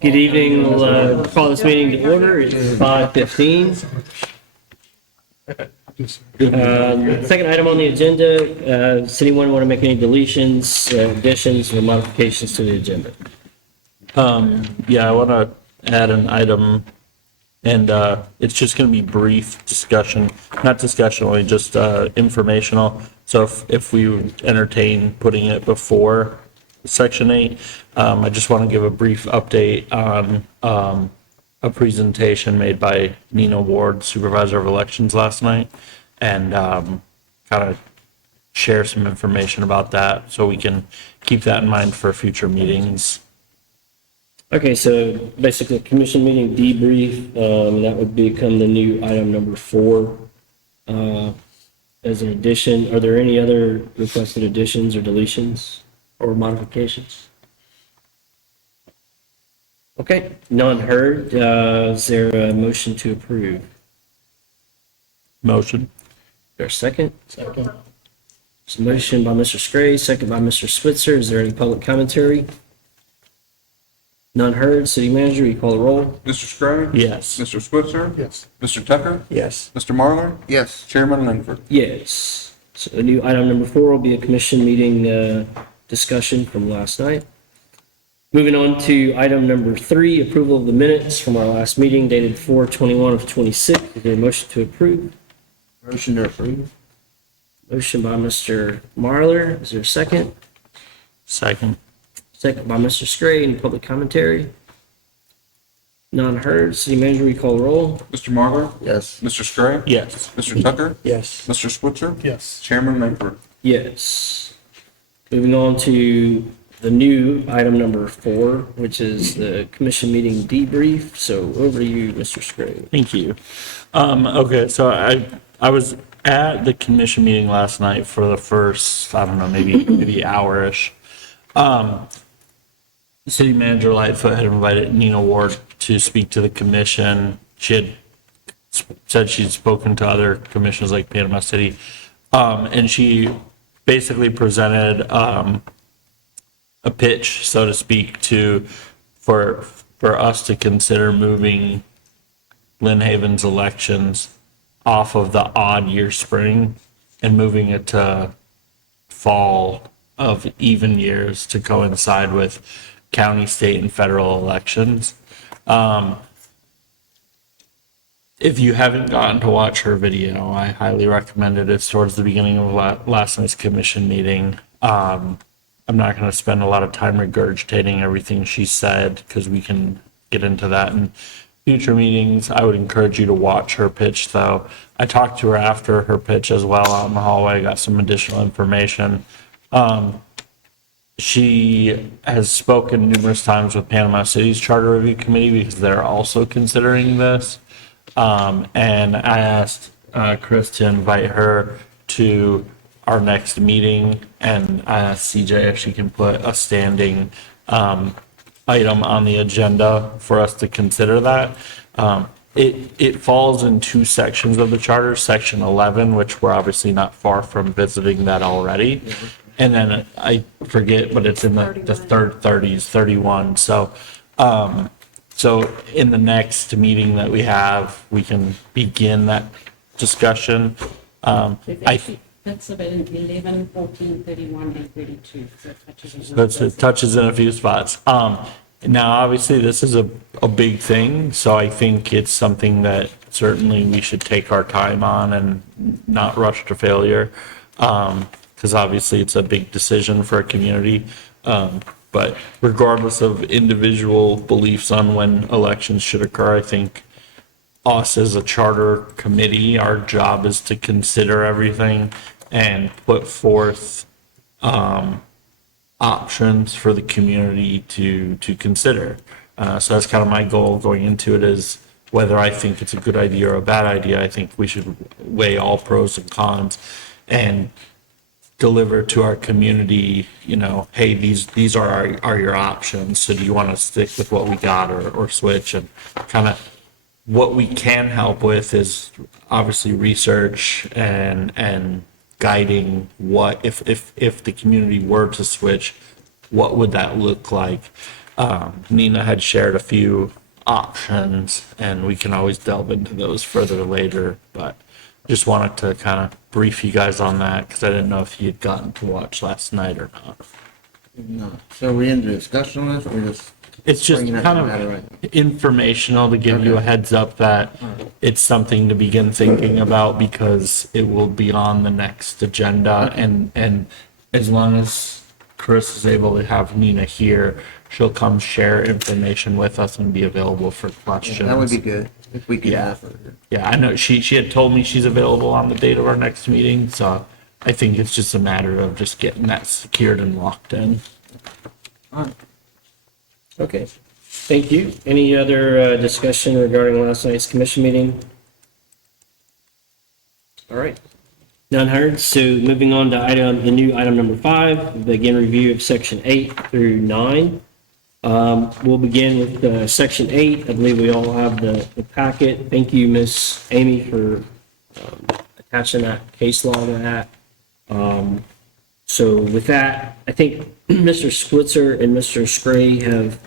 Good evening. We'll call this meeting to order. It's 5:15. Second item on the agenda, does anyone want to make any deletions, additions, or modifications to the agenda? Yeah, I want to add an item, and it's just going to be brief discussion, not discussion, only just informational. So if we entertain putting it before Section 8, I just want to give a brief update on a presentation made by Nina Ward, Supervisor of Elections, last night, and kind of share some information about that so we can keep that in mind for future meetings. Okay, so basically commission meeting debrief, that would become the new item number 4 as an addition. Are there any other requested additions or deletions or modifications? Okay, none heard. Is there a motion to approve? Motion. Is there a second? Second. There's a motion by Mr. Scray, second by Mr. Switzer. Is there any public commentary? None heard. City Manager, you call the roll? Mr. Scray? Yes. Mr. Switzer? Yes. Mr. Tucker? Yes. Mr. Marlar? Yes. Chairman Linford? Yes. So the new item number 4 will be a commission meeting discussion from last night. Moving on to item number 3, approval of the minutes from our last meeting dated 4/21/26. Is there a motion to approve? Motion to approve. Motion by Mr. Marlar. Is there a second? Second. Second by Mr. Scray. Any public commentary? None heard. City Manager, will you call the roll? Mr. Marlar? Yes. Mr. Scray? Yes. Mr. Tucker? Yes. Mr. Switzer? Yes. Chairman Linford? Yes. Moving on to the new item number 4, which is the commission meeting debrief. So over to you, Mr. Scray. Thank you. Okay, so I was at the commission meeting last night for the first, I don't know, maybe hour-ish. City Manager Lightfoot had invited Nina Ward to speak to the commission. She had said she'd spoken to other commissions like Panama City, and she basically presented a pitch, so to speak, for us to consider moving Lynn Haven's elections off of the odd year spring and moving it to fall of even years to coincide with county, state, and federal elections. If you haven't gotten to watch her video, I highly recommend it. It's towards the beginning of last night's commission meeting. I'm not going to spend a lot of time regurgitating everything she said because we can get into that in future meetings. I would encourage you to watch her pitch, though. I talked to her after her pitch as well out in the hallway, got some additional information. She has spoken numerous times with Panama City's Charter Review Committee because they're also considering this. And I asked Chris to invite her to our next meeting, and I asked CJ if she can put a standing item on the agenda for us to consider that. It falls in 2 sections of the charter, section 11, which we're obviously not far from visiting that already. And then I forget, but it's in the third 30s, 31. So in the next meeting that we have, we can begin that discussion. That's about 11, 14, 31, and 32. So It touches in a few spots. Now, obviously, this is a big thing, so I think it's something that certainly we should take our time on and not rush to failure, because obviously it's a big decision for a community. But regardless of individual beliefs on when elections should occur, I think us as a charter committee, our job is to consider everything and put forth options for the community to consider. So that's kind of my goal going into it, is whether I think it's a good idea or a bad idea. I think we should weigh all pros and cons and deliver to our community, hey, these are your options. So do you want to stick with what we got or switch? And kind of what we can help with is obviously research and guiding what if the community were to switch, what would that look like? Nina had shared a few options, and we can always delve into those further later, but just wanted to kind of brief you guys on that because I didn't know if you had gotten to watch last night or not. No. So we in the discussion on this, or just? It's just bringing that kind to matter of right informational to give you a Okay. heads up that it's something to begin thinking about because it will be on the next agenda. And as long as Chris is able to have Nina here, she'll come share information with us and be available for questions. That would be good if we could Yeah. have her. Yeah, I know she had told me she's available on the date of our next meeting, so I think it's just a matter of just getting that secured and locked in. Okay, thank you. Any other discussion regarding last night's commission meeting? All right, none heard. So moving on to the new item number 5, begin review of section 8 through 9. We'll begin with section 8. I believe we all have the packet. Thank you, Miss Amy, for attaching that case law to that. So with that, I think Mr. Splitzer and Mr. Scray have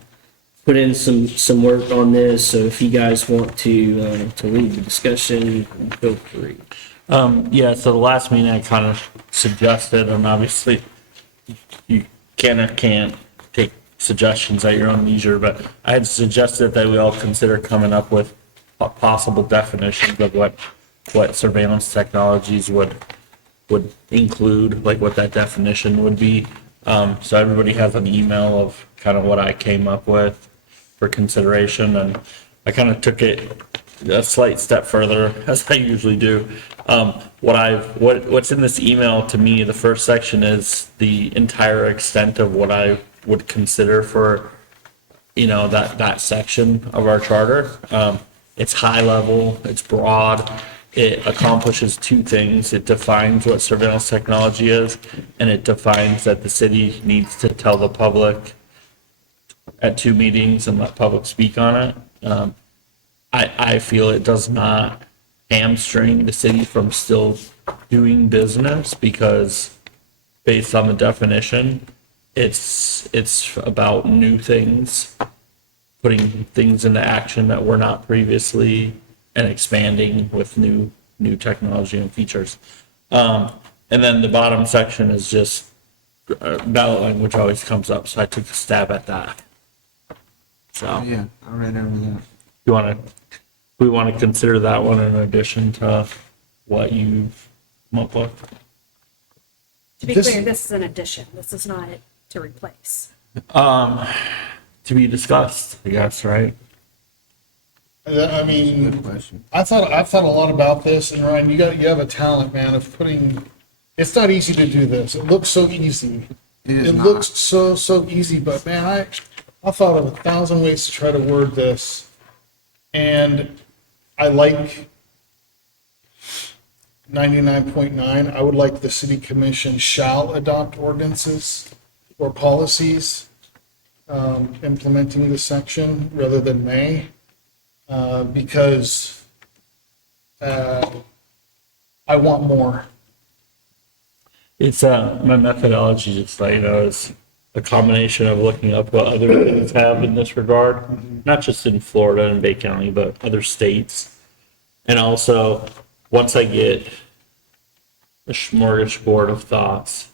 put in some work on this. So if you guys want to lead the discussion, feel free. Yeah, so the last meeting I kind of suggested, and obviously you can or can't take suggestions at your own leisure, but I had suggested that we all consider coming up with possible definitions of what surveillance technologies would include, like what that definition would be. So everybody has an email of kind of what I came up with for consideration, and I kind of took it a slight step further, as I usually do. What's in this email to me, the first section is the entire extent of what I would consider for, that section of our charter. It's high level, it's broad, it accomplishes two things. It defines what surveillance technology is, and it defines that the city needs to tell the public at 2 meetings and let public speak on it. I feel it does not hamstring the city from still doing business because based on the definition, it's about new things, putting things into action that were not previously and expanding with new technology and features. And then the bottom section is just ballot language always comes up, so I took a stab at that. So Yeah, I read over that. we want to consider that one in addition to what you've come up with. To be This- clear, this is an addition. This is not to replace. To be discussed, I guess, right? I mean, Good question. I've thought a lot about this, and Ryan, you have a talent, man, of putting. It's not easy to do this. It looks so easy. It is It not. looks so easy, but man, I thought of 1,000 ways to try to word this, and I like 99.9. I would like the city commission shall adopt ordinances or policies implementing the section rather than may. Because I want more. It's my methodology is is a combination of looking up what other things have in this regard, not just in Florida and Bay County, but other states. And also, once I get a smorgasbord of thoughts,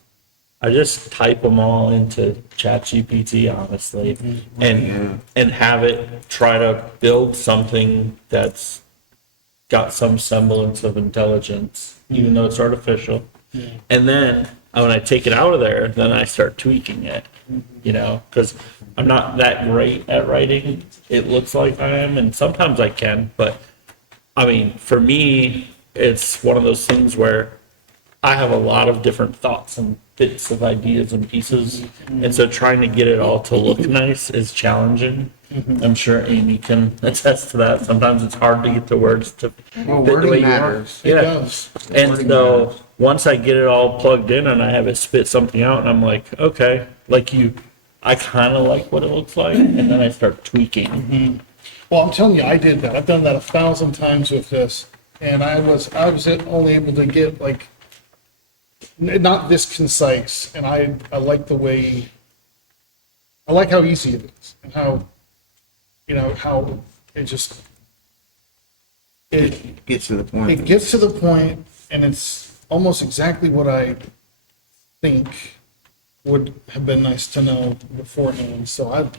I just type them all into ChatGPT, honestly, and have it try to build something that's got some semblance of intelligence, even though it's artificial. And then when I take it out of there, then I start tweaking it, because I'm not that great at writing. It looks like I am, and sometimes I can, but I mean, for me, it's one of those things where I have a lot of different thoughts and bits of ideas and pieces. And so trying to get it all to look nice is challenging. I'm sure Amy can attest to that. Sometimes it's hard to get the words to Well, fit the way wording you want. matters. It Yeah. does. And Wording so matters. once I get it all plugged in and I have it spit something out and I'm like, okay, I kind of like what it looks like. And then I start tweaking. Well, I'm telling you, I did that. I've done that 1,000 times with this, and I was only able to get not this concise, and I like the way I like how easy it is and how, how it just, it Gets to the point. it gets to the point, and it's almost exactly what I think would have been nice to know beforehand. So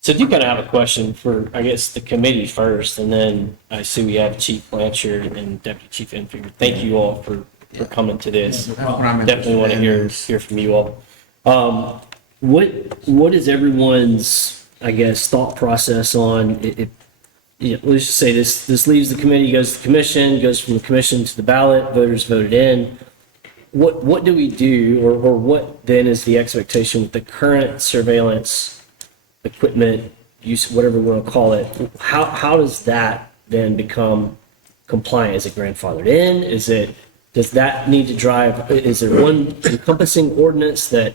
So I do kind of have a question for, I guess, the committee first, and then I see we have Chief Blanchard and Deputy Chief Enfinger. Thank you all for coming to this. That's what I'm Definitely want to interested hear from you all. What is everyone's, I guess, thought process on it? Let's just say this leaves the committee, goes to the commission, goes from the commission to the ballot, voters voted in. What do we do, or what then is the expectation with the current surveillance equipment use, whatever we want to call it? How does that then become compliant? Is it grandfathered in? Does that need to drive, is there one encompassing ordinance that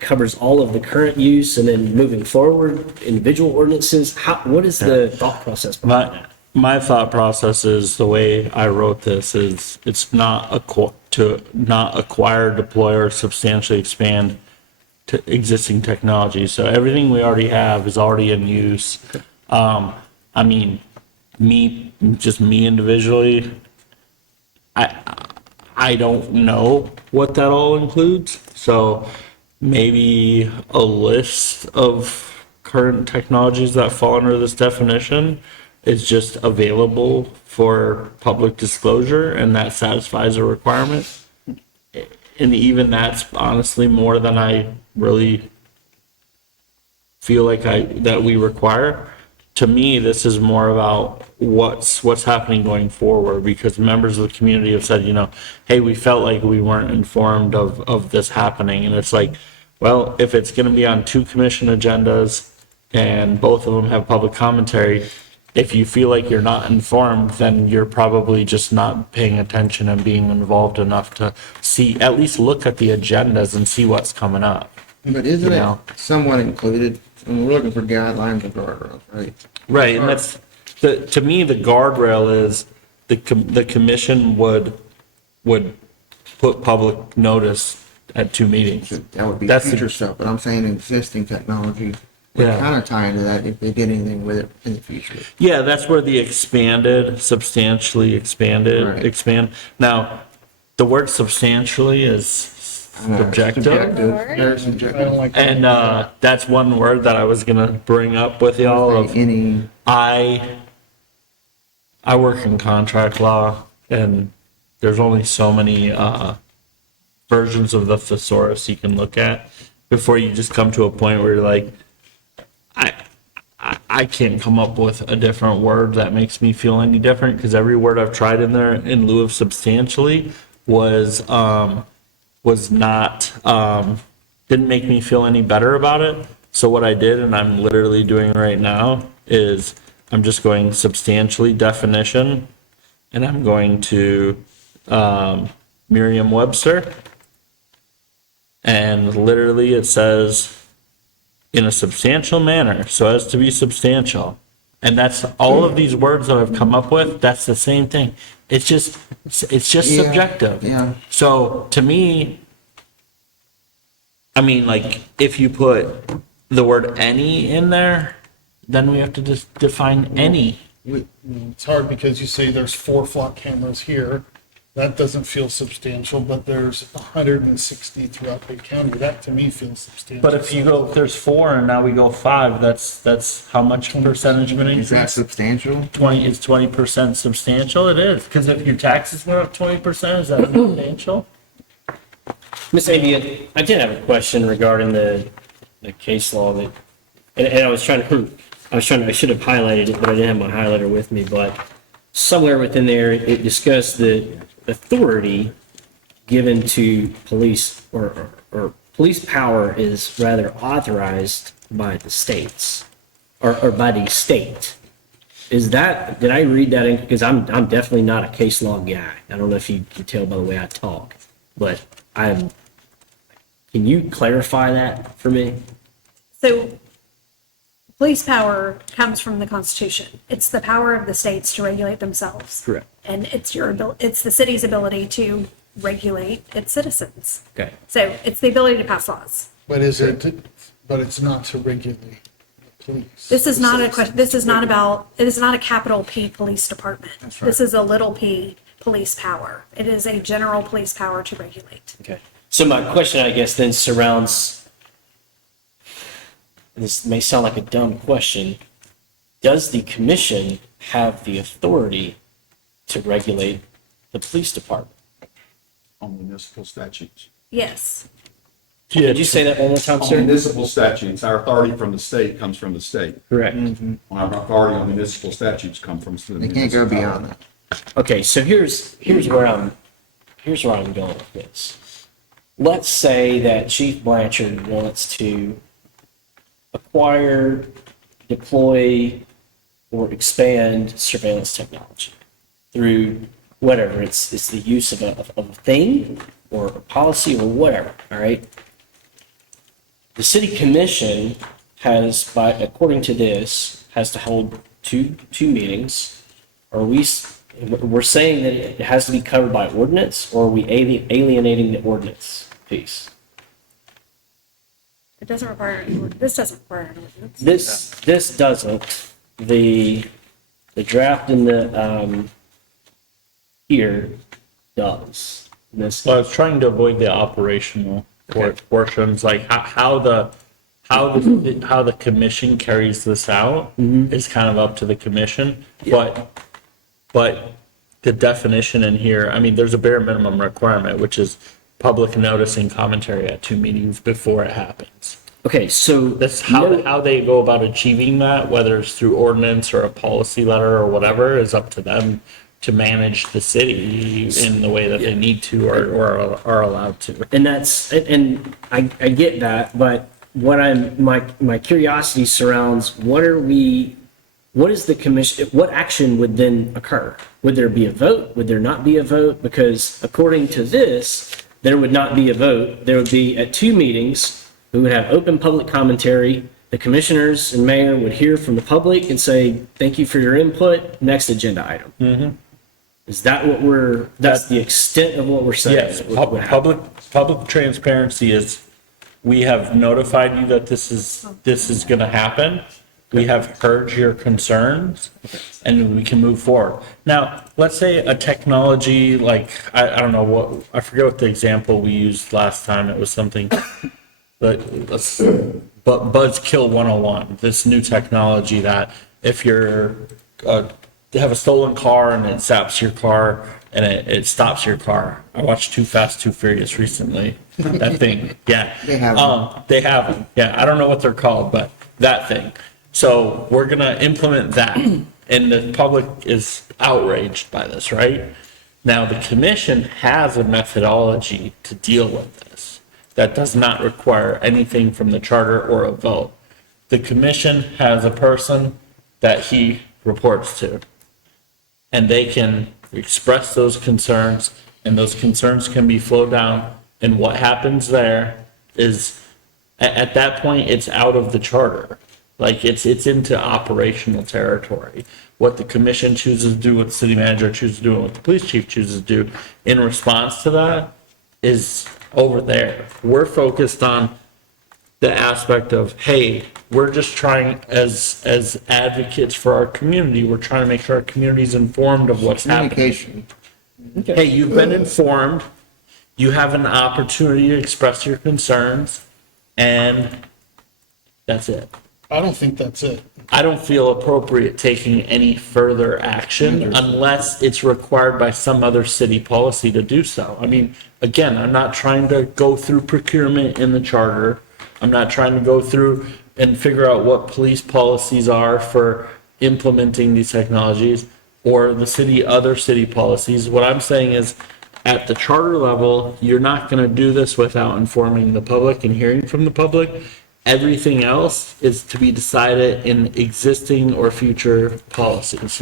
covers all of the current use, and then moving forward, individual ordinances? What is the thought process behind that? My thought process is, the way I wrote this is, it's not not acquire, deploy, or substantially expand to existing technology. So everything we already have is already in use. I mean, me individually, I don't know what that all includes. So maybe a list of current technologies that fall under this definition is just available for public disclosure, and that satisfies a requirement. And even that's honestly more than I really feel like that we require. To me, this is more about what's happening going forward, because members of the community have said, hey, we felt like we weren't informed of this happening. And it's like, well, if it's going to be on 2 commission agendas and both of them have public commentary, if you feel like you're not informed, then you're probably just not paying attention and being involved enough to see, at least look at the agendas and see what's coming up. But isn't You it know? somewhat included? I mean, we're looking for guidelines and guardrails, right? Right, and that's, to me, the guardrail is the commission would put public notice at 2 meetings. That would be That's the- future stuff, but I'm saying existing technology would Yeah. kind of tie into that if they did anything with it in the future. Yeah, that's where the substantially expanded, Right. expand. Now, the word substantially is subjective. Very I subjective. don't like. And that's one word that I was gonna bring up with y'all. Of Any, I work in contract law, and there's only so many versions of the thesaurus you can look at before you just come to a point where you're like, I can't come up with a different word that makes me feel any different, because every word I've tried in there in lieu of substantially was not, didn't make me feel any better about it. So what I did, and I'm literally doing right now, is I'm just going substantially definition, and I'm going to Merriam-Webster, and literally it says, in a substantial manner, so as to be substantial. And that's all of these words that I've come up with, that's the same thing. It's just Yeah, subjective. yeah. So to me, I mean, like, if you put the word any in there, then we have to just define any. It's hard because you say there's 4 flock cameras here. That doesn't feel substantial, but there's 160 throughout the county. That to me feels substantial. But if there's 4 and now we go 5, that's how much percentage of an is that increase? substantial? 20% substantial? It is, because if your taxes went up 20%, is that substantial? Miss Amy, I did have a question regarding the case law that, and I should have highlighted it, but I didn't have my highlighter with me, but somewhere within there, it discussed the authority given to police, or police power is rather authorized by the states, or by the state. Did I read that in, because I'm definitely not a case law guy. I don't know if you can tell by the way I talk, but can you clarify that for me? So police power comes from the Constitution. It's the power of the states to regulate themselves. Correct. And it's the city's ability to regulate its citizens. Okay. So it's the ability to pass laws. But but it's not to regulate the police. This is not a question, this is not about, it is not a capital P police department. That's right. This is a little p police power. It is a general police power to regulate. Okay. So my question, I guess, then surrounds, this may sound like a dumb question. Does the commission have the authority to regulate the police department? On municipal statutes. Yes. Did you say that one more time, On sir? municipal statutes, our authority from the state comes from the state. Correct. Our authority on municipal statutes come from the They can't go municipality. beyond that. Okay, so here's where I'm going with this. Let's say that Chief Blanchard wants to acquire, deploy, or expand surveillance technology through whatever. It's the use of a thing or a policy or whatever, all right? The city commission has, according to this, has to hold two meetings. We're saying that it has to be covered by ordinance, or are we alienating the ordinance piece? It doesn't require, this doesn't require an ordinance. This doesn't. The draft in the, here does. This, Well, I was trying to avoid the operational portions, like how the commission carries this out is kind of up to the commission. But the definition in here, I mean, there's a bare minimum requirement, which is public notice and commentary at 2 meetings before it happens. okay, so That's how they go about achieving that, whether it's through ordinance or a policy letter or whatever, is up to them to manage the city in the way that they need to or are allowed to. and I get that, but my curiosity surrounds what is the commission, what action would then occur? Would there be a vote? Would there not be a vote? Because according to this, there would not be a vote. There would be at 2 meetings, we would have open public commentary. The commissioners and mayor would hear from the public and say, thank you for your input, next agenda item. Is that that's the extent of what we're saying? Yes, public transparency is, we have notified you that this is gonna happen. We have heard your concerns and we can move forward. Now, let's say a technology like, I don't know I forget what the example we used last time. It was something, but Buzzkill 101, this new technology that if you're, have a stolen car and it zaps your car and it stops your car. I watched Too Fast, Too Furious recently. That thing, yeah. They have them. They have them. Yeah, I don't know what they're called, but that thing. So we're gonna implement that, and the public is outraged by this, right? Now, the commission has a methodology to deal with this that does not require anything from the charter or a vote. The commission has a person that he reports to, and they can express those concerns, and those concerns can be flowed down, and what happens there is, at that point, it's out of the charter. Like, it's into operational territory. What the commission chooses to do, what the city manager chooses to do, and what the police chief chooses to do in response to that is over there. We're focused on the aspect of, hey, we're just trying, as advocates for our community, we're trying to make sure our community is informed of what's happening. Communication. Hey, you've been informed, you have an opportunity to express your concerns, and that's it. I don't think that's it. I don't feel appropriate taking any further action unless it's required by some other city policy to do so. I mean, again, I'm not trying to go through procurement in the charter. I'm not trying to go through and figure out what police policies are for implementing these technologies or the other city policies. What I'm saying is, at the charter level, you're not going to do this without informing the public and hearing from the public. Everything else is to be decided in existing or future policies,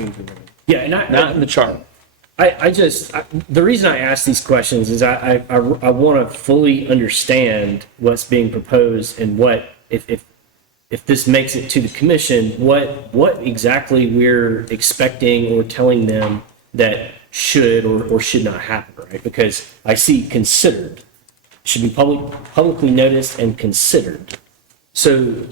Yeah, and not in the charter. the reason I ask these questions is I want to fully understand what's being proposed and what, if this makes it to the commission, what exactly we're expecting or telling them that should or should not happen, right? Because I see considered, should be publicly noticed and considered. So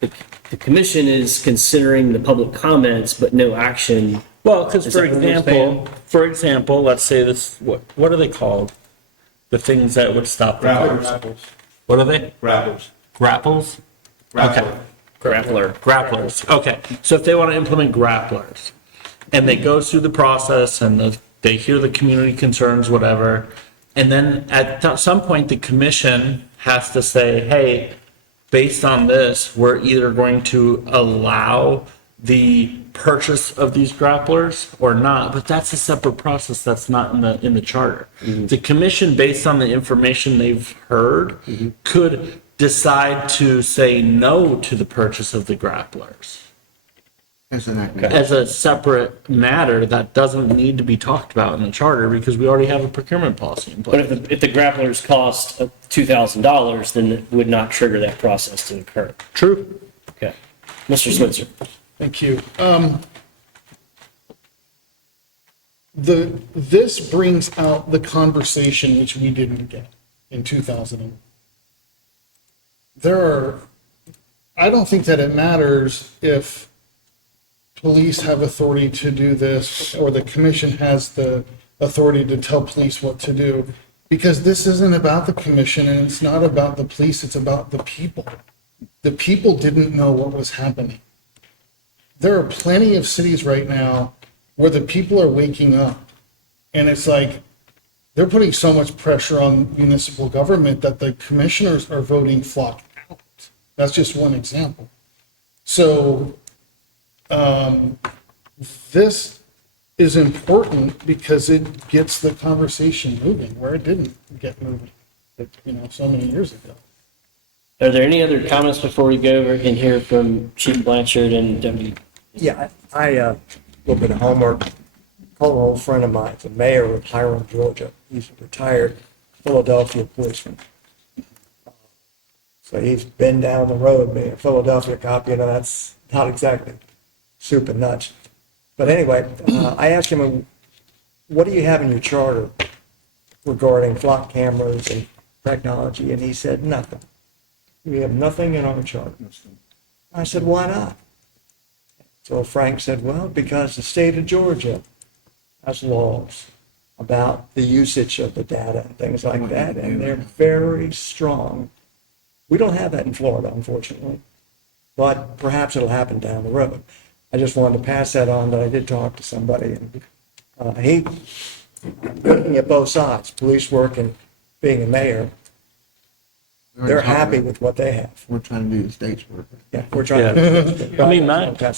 the commission is considering the public comments, but no action. Well, because Is for that what we're example, let's say this, what are they called? The things that would stop the cars. What are they? Grapplers. Grapples? Okay. Grappler. Grapplers. Okay. So if they want to implement grapplers and they go through the process and they hear the community concerns, whatever, and then at some point the commission has to say, hey, based on this, we're either going to allow the purchase of these grapplers or not, but that's a separate process that's not in the charter. The commission, based on the information they've heard, could decide to say no to the purchase of the grapplers As an act. as a separate matter that doesn't need to be talked about in the charter because we already have a procurement policy in But place. if the grapplers cost $2,000, then it would not trigger that process to occur. True. Okay. Mr. Switzer. Thank you. This brings out the conversation which we didn't get in 2000. I don't think that it matters if police have authority to do this or the commission has the authority to tell police what to do, because this isn't about the commission and it's not about the police, it's about the people. The people didn't know what was happening. There are plenty of cities right now where the people are waking up and it's like they're putting so much pressure on municipal government that the commissioners are voting flock out. That's just one example. So this is important because it gets the conversation moving where it didn't get moving, so many years ago. Are there any other comments before we go over and hear from Chief Blanchard and Deputy? Yeah, I a little bit of homework. Called an old friend of mine, the mayor of Hiram, Georgia. He's a retired Philadelphia policeman. So he's been down the road, being a Philadelphia cop, that's not exactly super nuts. But anyway, I asked him, what do you have in your charter regarding flock cameras and technology? And he said, nothing. We have nothing in our charter. I said, why not? So Frank said, well, because the state of Georgia has laws about the usage of the data and things like that, and they're very strong. We don't have that in Florida, unfortunately, but perhaps it'll happen down the road. I just wanted to pass that on, that I did talk to somebody, and he, looking at both sides, police work and being a mayor, they're happy with what they have. We're trying to do the state's work. Yeah, we're trying to. I mean,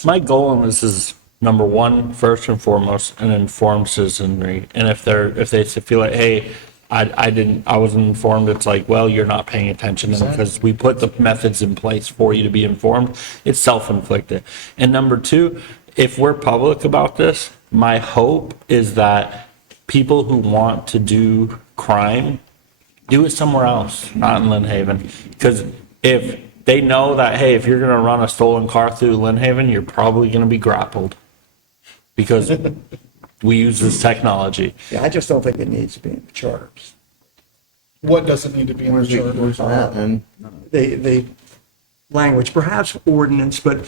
my goal in this is, number one, first and foremost, an informed citizenry. And if they feel like, hey, I wasn't informed, it's like, well, you're not paying attention. And because we put the methods in place for you to be informed, it's self-inflicted. And number two, if we're public about this, my hope is that people who want to do crime do it somewhere else, not in Lynn Haven. Because if they know that, hey, if you're going to run a stolen car through Lynn Haven, you're probably going to be grappled because we use this technology. Yeah, I just don't think it needs to be in the charters. What doesn't need to be in the charter? Where's that? And The language, perhaps ordinance, but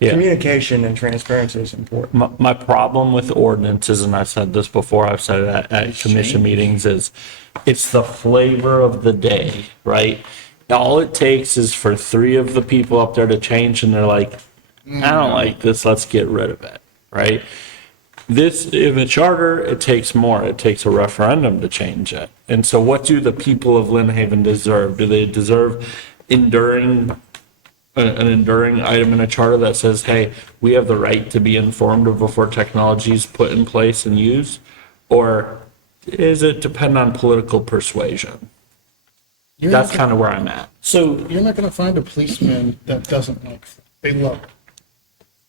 Yeah. communication and transparency is important. My problem with ordinances, and I've said this before, I've said it at commission meetings, is it's the flavor of the day, right? All it takes is for 3 of the people up there to change and they're like, I don't like this, let's get rid of it, right? This, in the charter, it takes more. It takes a referendum to change it. And so what do the people of Lynn Haven deserve? Do they deserve an enduring item in a charter that says, hey, we have the right to be informed of before technology is put in place and used? Or is it depend on political persuasion? That's kind of where I'm at. So you're not going to find a policeman that doesn't like it. They love it.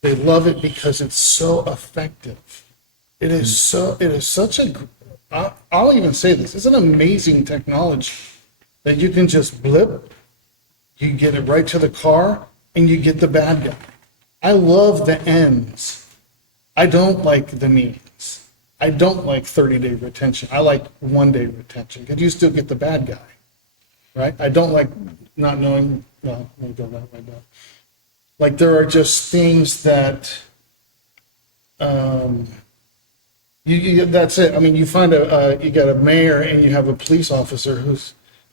They love it because it's so effective. It is such I'll even say this, it's an amazing technology that you can just blip, you get it right to the car, and you get the bad guy. I love the ends. I don't like the means. I don't like 30-day retention. I like 1-day retention because you still get the bad guy, right? I don't like not knowing, well, let me go that way, but like there are just things that, that's it. I mean, you find you got a mayor and you have a police officer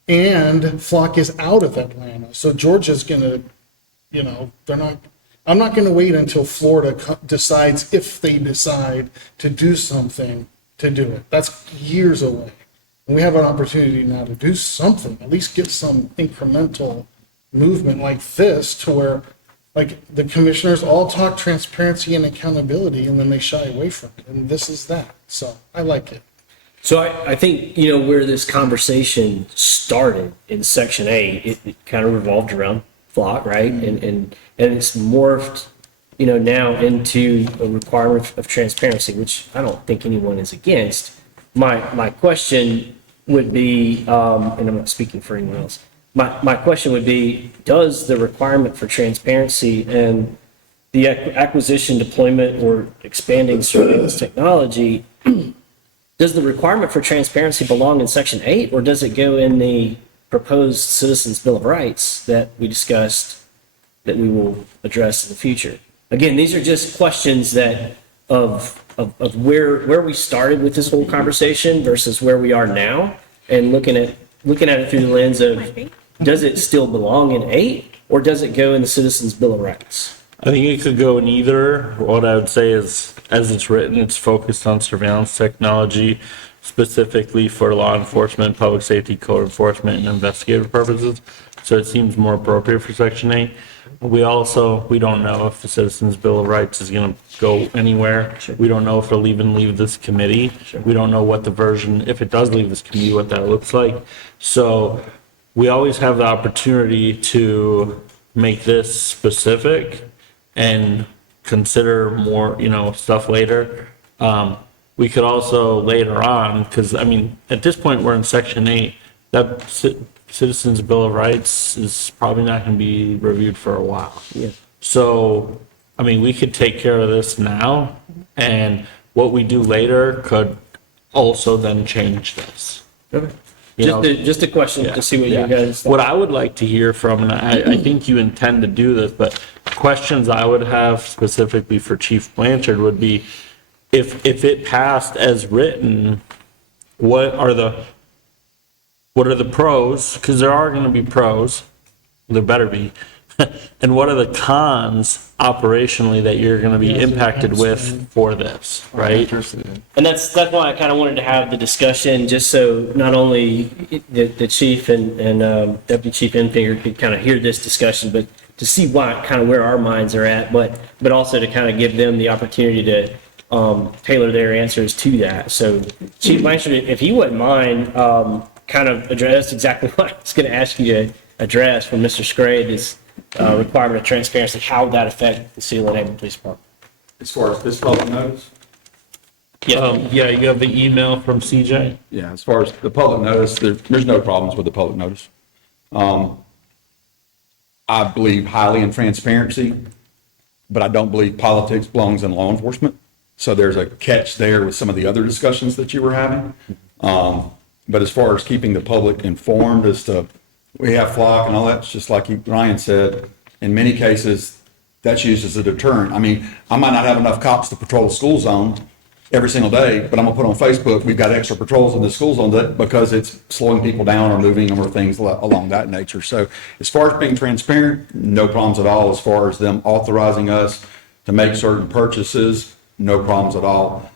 and Flock is out of Atlanta. So Georgia's gonna, I'm not gonna wait until Florida decides, if they decide to do something, to do it. That's years away. And we have an opportunity now to do something, at least get some incremental movement like this to where, like, the commissioners all talk transparency and accountability and then they shy away from it. And this is that. So I like it. So I think, where this conversation started in Section 8, it kind of revolved around Flock, right? And it's morphed, now into a requirement of transparency, which I don't think anyone is against. My question would be, and I'm not speaking for anyone else, my question would be, does the requirement for transparency and the acquisition, deployment, or expanding surveillance technology, does the requirement for transparency belong in Section 8, or does it go in the proposed Citizens Bill of Rights that we discussed that we will address in the future? Again, these are just questions that of where we started with this whole conversation versus where we are now, and looking at it through the lens of, does it still belong in 8, or does it go in the Citizens Bill of Rights? I think it could go in either. What I would say is, as it's written, it's focused on surveillance technology, specifically for law enforcement, public safety, code enforcement, and investigative purposes. So it seems more appropriate for Section 8. We don't know if the Citizens Bill of Rights is going to go anywhere. We don't know if it'll even leave this committee. We don't know what the version, if it does leave this committee, what that looks like. So we always have the opportunity to make this specific and consider more, stuff later. We could also later on, because at this point we're in Section 8, that Citizens Bill of Rights is probably not going to be reviewed for a while. Yeah. So, we could take care of this now, and what we do later could also then change this. Okay. You know? Just a question to see what you guys. What I would like to hear from, and I think you intend to do this, but questions I would have specifically for Chief Blanchard would be, if it passed as written, what are the pros? Because there are going to be pros, there better be. And what are the cons operationally that you're going to be impacted with for this, right? And that's why I kind of wanted to have the discussion, just so not only the chief and Deputy Chief Enfinger could kind of hear this discussion, but to see where our minds are at, but also to kind of give them the opportunity to tailor their answers to that. So Chief Blanchard, if you wouldn't mind, kind of address exactly what I was going to ask you to address from Mr. Scray, this requirement of transparency, how would that affect the City of Lynn Police Department? As far as this public notice? Yeah, you have the email from CJ? Yeah, as far as the public notice, there's no problems with the public notice. I believe highly in transparency, but I don't believe politics belongs in law enforcement. So there's a catch there with some of the other discussions that you were having. But as far as keeping the public informed as to, we have Flock and all that, it's just like Ryan said, in many cases, that's used as a deterrent. I might not have enough cops to patrol the school zone every single day, but I'm gonna put on Facebook, we've got extra patrols in the school zone because it's slowing people down or moving them or things along that nature. So as far as being transparent, no problems at all. As far as them authorizing us to make certain purchases, no problems at all.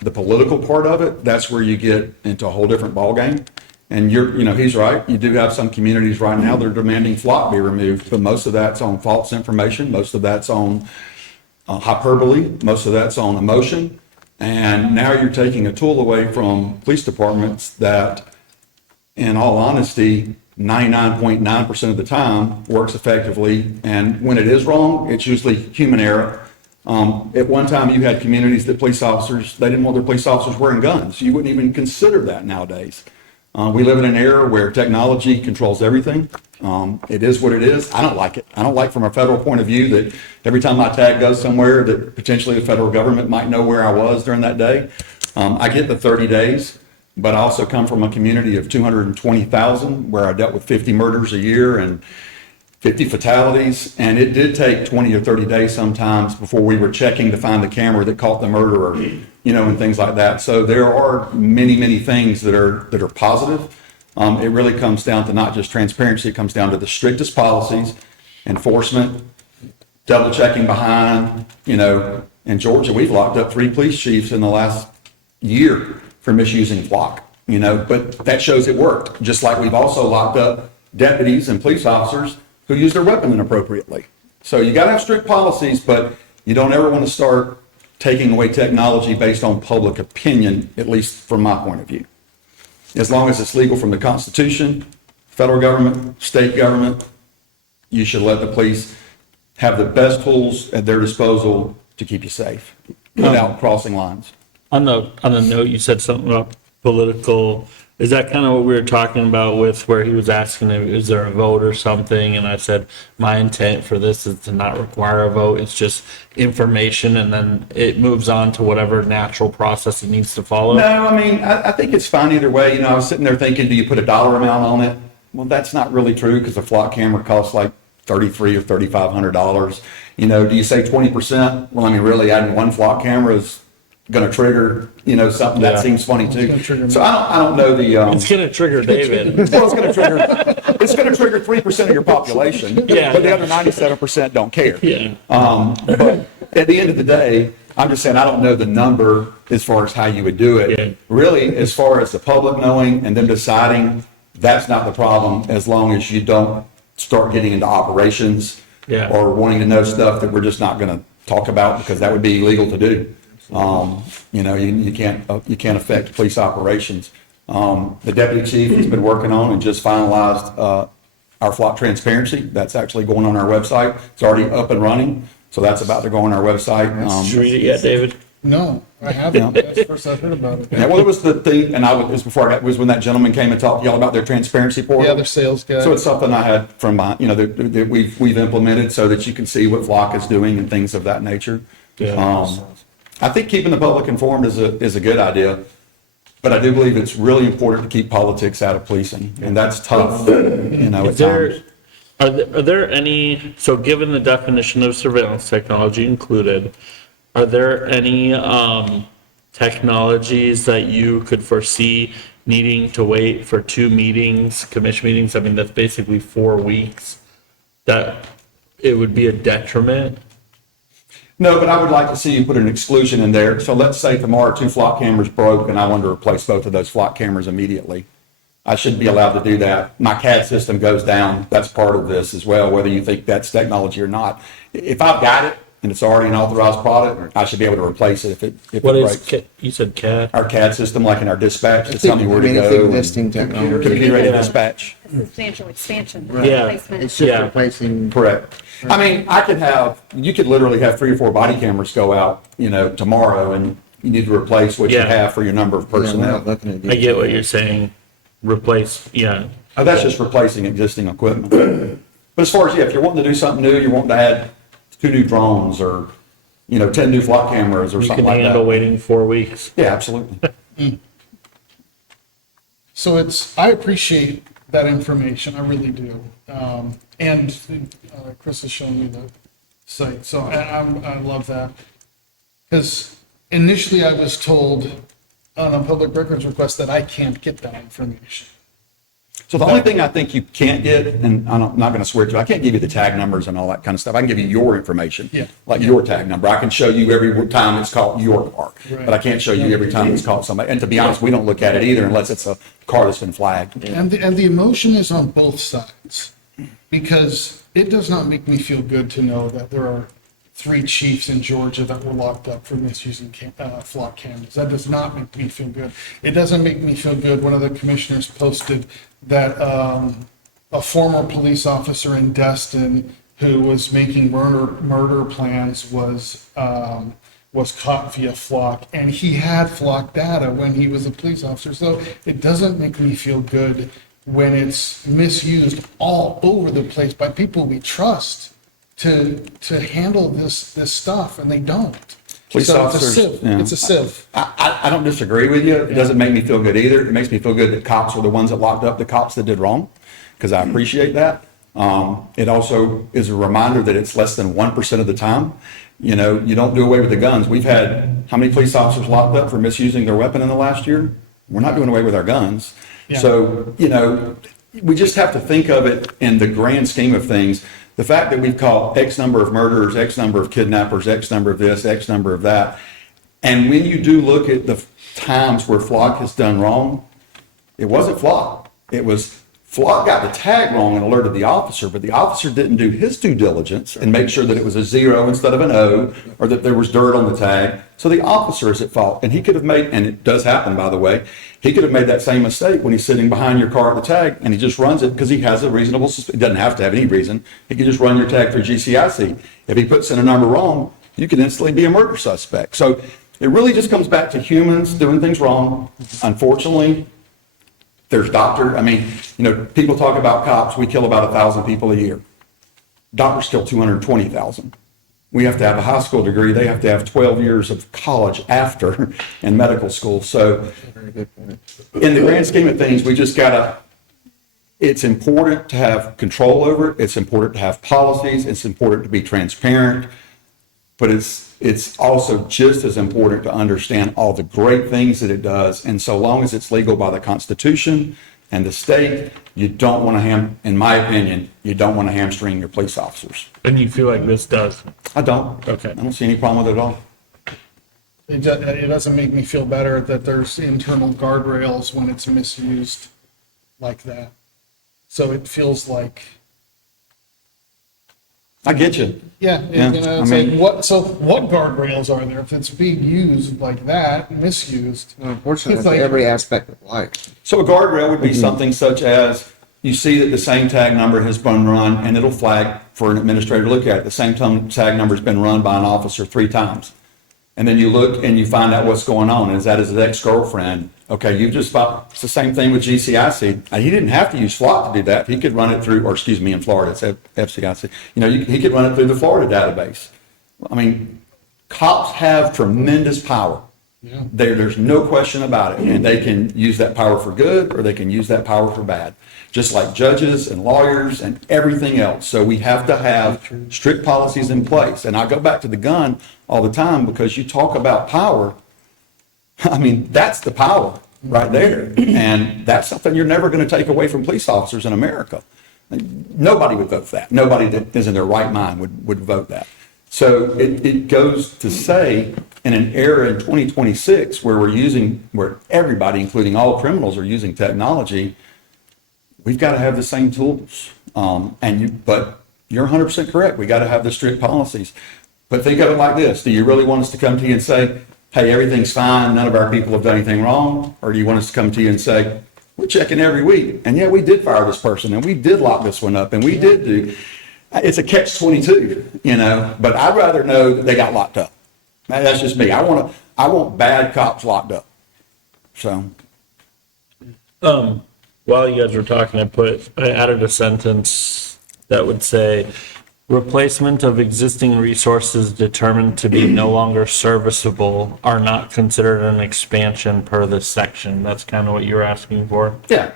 The political part of it, that's where you get into a whole different ballgame. And he's right. You do have some communities right now that are demanding Flock be removed, but most of that's on false information. Most of that's on hyperbole. Most of that's on emotion. And now you're taking a tool away from police departments that, in all honesty, 99.9% of the time works effectively. And when it is wrong, it's usually human error. At one time, you had communities that police officers, they didn't want their police officers wearing guns. You wouldn't even consider that nowadays. We live in an era where technology controls everything. It is what it is. I don't like it. I don't like from a federal point of view that every time my tag goes somewhere that potentially the federal government might know where I was during that day. I get the 30 days, but I also come from a community of 220,000 where I dealt with 50 murders a year and 50 fatalities, and it did take 20 or 30 days sometimes before we were checking to find the camera that caught the murderer, and things like that. So there are many, many things that are positive. It really comes down to not just transparency, it comes down to the strictest policies, enforcement, double checking behind, in Georgia, we've locked up 3 police chiefs in the last year for misusing flock, but that shows it worked. Just like we've also locked up deputies and police officers who use their weapon inappropriately. So you got to have strict policies, but you don't ever want to start taking away technology based on public opinion, at least from my point of view. As long as it's legal from the Constitution, federal government, state government, you should let the police have the best tools at their disposal to keep you safe without crossing lines. On the note, you said something about political. Is that kind of what we were talking about with where he was asking, is there a vote or something? And I said, my intent for this is to not require a vote. It's just information, and then it moves on to whatever natural process it needs to follow. No, I think it's fine either way. I was sitting there thinking, do you put a dollar amount on it? Well, that's not really true because a flock camera costs like $3,300 or $3,500. Do you say 20%? Well, really adding 1 flock camera is going to trigger, something that seems funny too. So I don't know the. It's going to trigger David. Well, it's going to trigger 3% of your population. Yeah. But the other 97% don't care. Yeah. But at the end of the day, I'm just saying I don't know the number as far as how you would do it. Yeah. Really, as far as the public knowing and them deciding, that's not the problem as long as you don't start getting into operations Yeah. or wanting to know stuff that we're just not going to talk about because that would be illegal to do. You can't affect police operations. The deputy chief has been working on and just finalized our flock transparency. That's actually going on our website. It's already up and running, so that's about to go on our website. Did you read it yet, David? No, I haven't. That's the first I've heard about it. Yeah, well, it was the thing, and it was before it was when that gentleman came and talked to y'all about their transparency portal. The other sales guy. So it's something I had from my, that we've implemented so that you can see what Flock is doing and things of that nature. Yeah. I think keeping the public informed is a good idea, but I do believe it's really important to keep politics out of policing, and that's tough, at times. Are there any, so given the definition of surveillance technology included, are there any technologies that you could foresee needing to wait for 2 meetings, commission meetings? That's basically 4 weeks, that it would be a detriment? No, but I would like to see you put an exclusion in there. So let's say tomorrow 2 flock cameras broke and I wanted to replace both of those flock cameras immediately. I shouldn't be allowed to do that. My CAD system goes down. That's part of this as well, whether you think that's technology or not. If I've got it and it's already an authorized product, I should be able to replace it if it What breaks. is, you said CAD? Our CAD system, like in our dispatch, to tell me where to go. Existing technology. Computer ready dispatch. Substantial expansion. Yeah. replacement. It's just Yeah. replacing. Correct. You could literally have 3 or 4 body cameras go out, tomorrow, and you need to replace what you Yeah. have for your number of We're personnel. not looking at I get what you're saying, replace, yeah. That's just replacing existing equipment. But as far as, if you're wanting to do something new, you're wanting to add 2 new drones or, 10 new flock cameras or You something can like handle that. waiting 4 weeks. Yeah, absolutely. So I appreciate that information, I really do. And Chris has shown me the site, so I love that. Because initially I was told on a public records request that I can't get that information. So the only thing I think you can't get, and I'm not going to swear to, I can't give you the tag numbers and all that kind of stuff. I can give you your information, Yeah. like your tag number. I can show you every time it's caught your car, Right. but I can't show you every time it's caught somebody. And to be honest, we don't look at it either unless it's a car that's been flagged. And the emotion is on both sides, because it does not make me feel good to know that there are 3 chiefs in Georgia that were locked up for misusing flock cameras. That does not make me feel good. It doesn't make me feel good. One of the commissioners posted that a former police officer in Destin who was making murder plans was was caught via flock, and he had flock data when he was a police officer. So it doesn't make me feel good when it's misused all over the place by people we trust to handle this stuff, and they don't. Police So officers, It's a sieve. yeah. It's a sieve. I don't disagree with you. It doesn't make me feel good either. It makes me feel good that cops are the ones that locked up the cops that did wrong, because I appreciate that. It also is a reminder that it's less than 1% of the time. You know, you don't do away with the guns. We've had, how many police officers locked up for misusing their weapon in the last year? We're not doing away with our guns. Yeah. So, you know, we just have to think of it in the grand scheme of things. The fact that we've caught X number of murderers, X number of kidnappers, X number of this, X number of that. And when you do look at the times where Flock has done wrong, it wasn't Flock. It was Flock got the tag wrong and alerted the officer, but the officer didn't do his due diligence and make sure that it was a 0 instead of an O, or that there was dirt on the tag. So the officer is at fault. And he could have made, and it does happen, by the way, he could have made that same mistake when he's sitting behind your car at the tag, and he just runs it because he has a reasonable suspicion. He doesn't have to have any reason. He could just run your tag through GCIC. If he puts in a number wrong, you could instantly be a murder suspect. So it really just comes back to humans doing things wrong. Unfortunately, there's I mean, you know, people talk about cops, we kill about 1,000 people a year. Doctors kill 220,000. We have to have a high school degree, they have to have 12 years of college after and medical school. So in the grand scheme of things, we just gotta, it's important to have control over it, it's important to have policies, it's important to be transparent, but it's also just as important to understand all the great things that it does. And so long as it's legal by the Constitution and the state, you don't want to in my opinion, you don't want to hamstring your police officers. And you feel like this does? I don't. Okay. I don't see any problem with it at all. It doesn't make me feel better that there's internal guardrails when it's misused like that. So it feels like, I get you. yeah, Yeah, you know, I it's mean- like, what guardrails are there if it's being used like that, misused? Unfortunately, It's that's like- every aspect of life. So a guardrail would be something such as you see that the same tag number has been run and it'll flag for an administrator to look at. The same tag number's been run by an officer 3 times. And then you look and you find out what's going on. Is that his ex-girlfriend? Okay, you just found, it's the same thing with GCIC. He didn't have to use Flock to do that. He could run it through, or excuse me, in Florida, it's FCIC. You know, he could run it through the Florida database. I mean, cops have tremendous power. Yeah. There's no question about it. And they can use that power for good or they can use that power for bad, just like judges and lawyers and everything else. So we have to have strict policies in place. And I go back to the gun all the time because you talk about power. I mean, that's the power right there. And that's something you're never going to take away from police officers in America. Nobody would vote for that. Nobody that is in their right mind would vote that. So it goes to say, in an era in 2026 where everybody, including all criminals, are using technology, we've got to have the same tools. But you're 100% correct. We got to have the strict policies. But think of it like this. Do you really want us to come to you and say, hey, everything's fine, none of our people have done anything wrong? Or do you want us to come to you and say, we're checking every week, and yeah, we did fire this person, and we did lock this one up, and we did do, it's a catch-22, you know, but I'd rather know that they got locked up. That's just me. I want bad cops locked up. So, While you guys were talking, I added a sentence that would say, replacement of existing resources determined to be no longer serviceable are not considered an expansion per this section. That's kind of what you were asking for? yeah.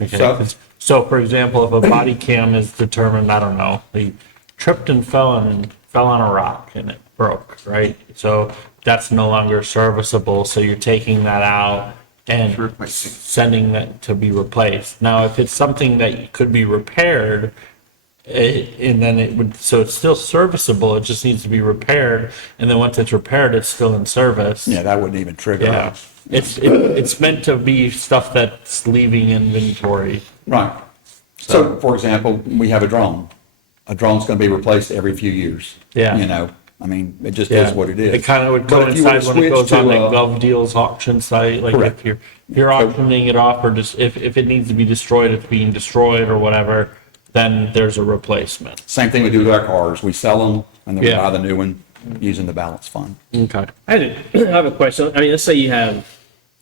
Okay. So for example, if a body cam is determined, I don't know, he tripped and fell on a rock and it broke, right? So that's no longer serviceable. So you're taking that out and sending that to be replaced. Now, if it's something that could be repaired, and then it would, so it's still serviceable, it just needs to be repaired, and then once it's repaired, it's still in service. Yeah, that wouldn't even trigger. Yeah, it's meant to be stuff that's leaving inventory. Right. So, for example, we have a drone. A drone's going to be replaced every few years. Yeah. You know, I mean, it just Yeah, is what it is. It kind of would But if you were to coincide when it switch goes on the to, GovDeals auction site, like Correct. if you're auctioning it off, or just if it needs to be destroyed, it's being destroyed or whatever, then there's a replacement. Same thing we do with our cars. We sell them and then we Yeah. buy the new one. using the balance fund. Okay. I have a question. I mean, let's say you have,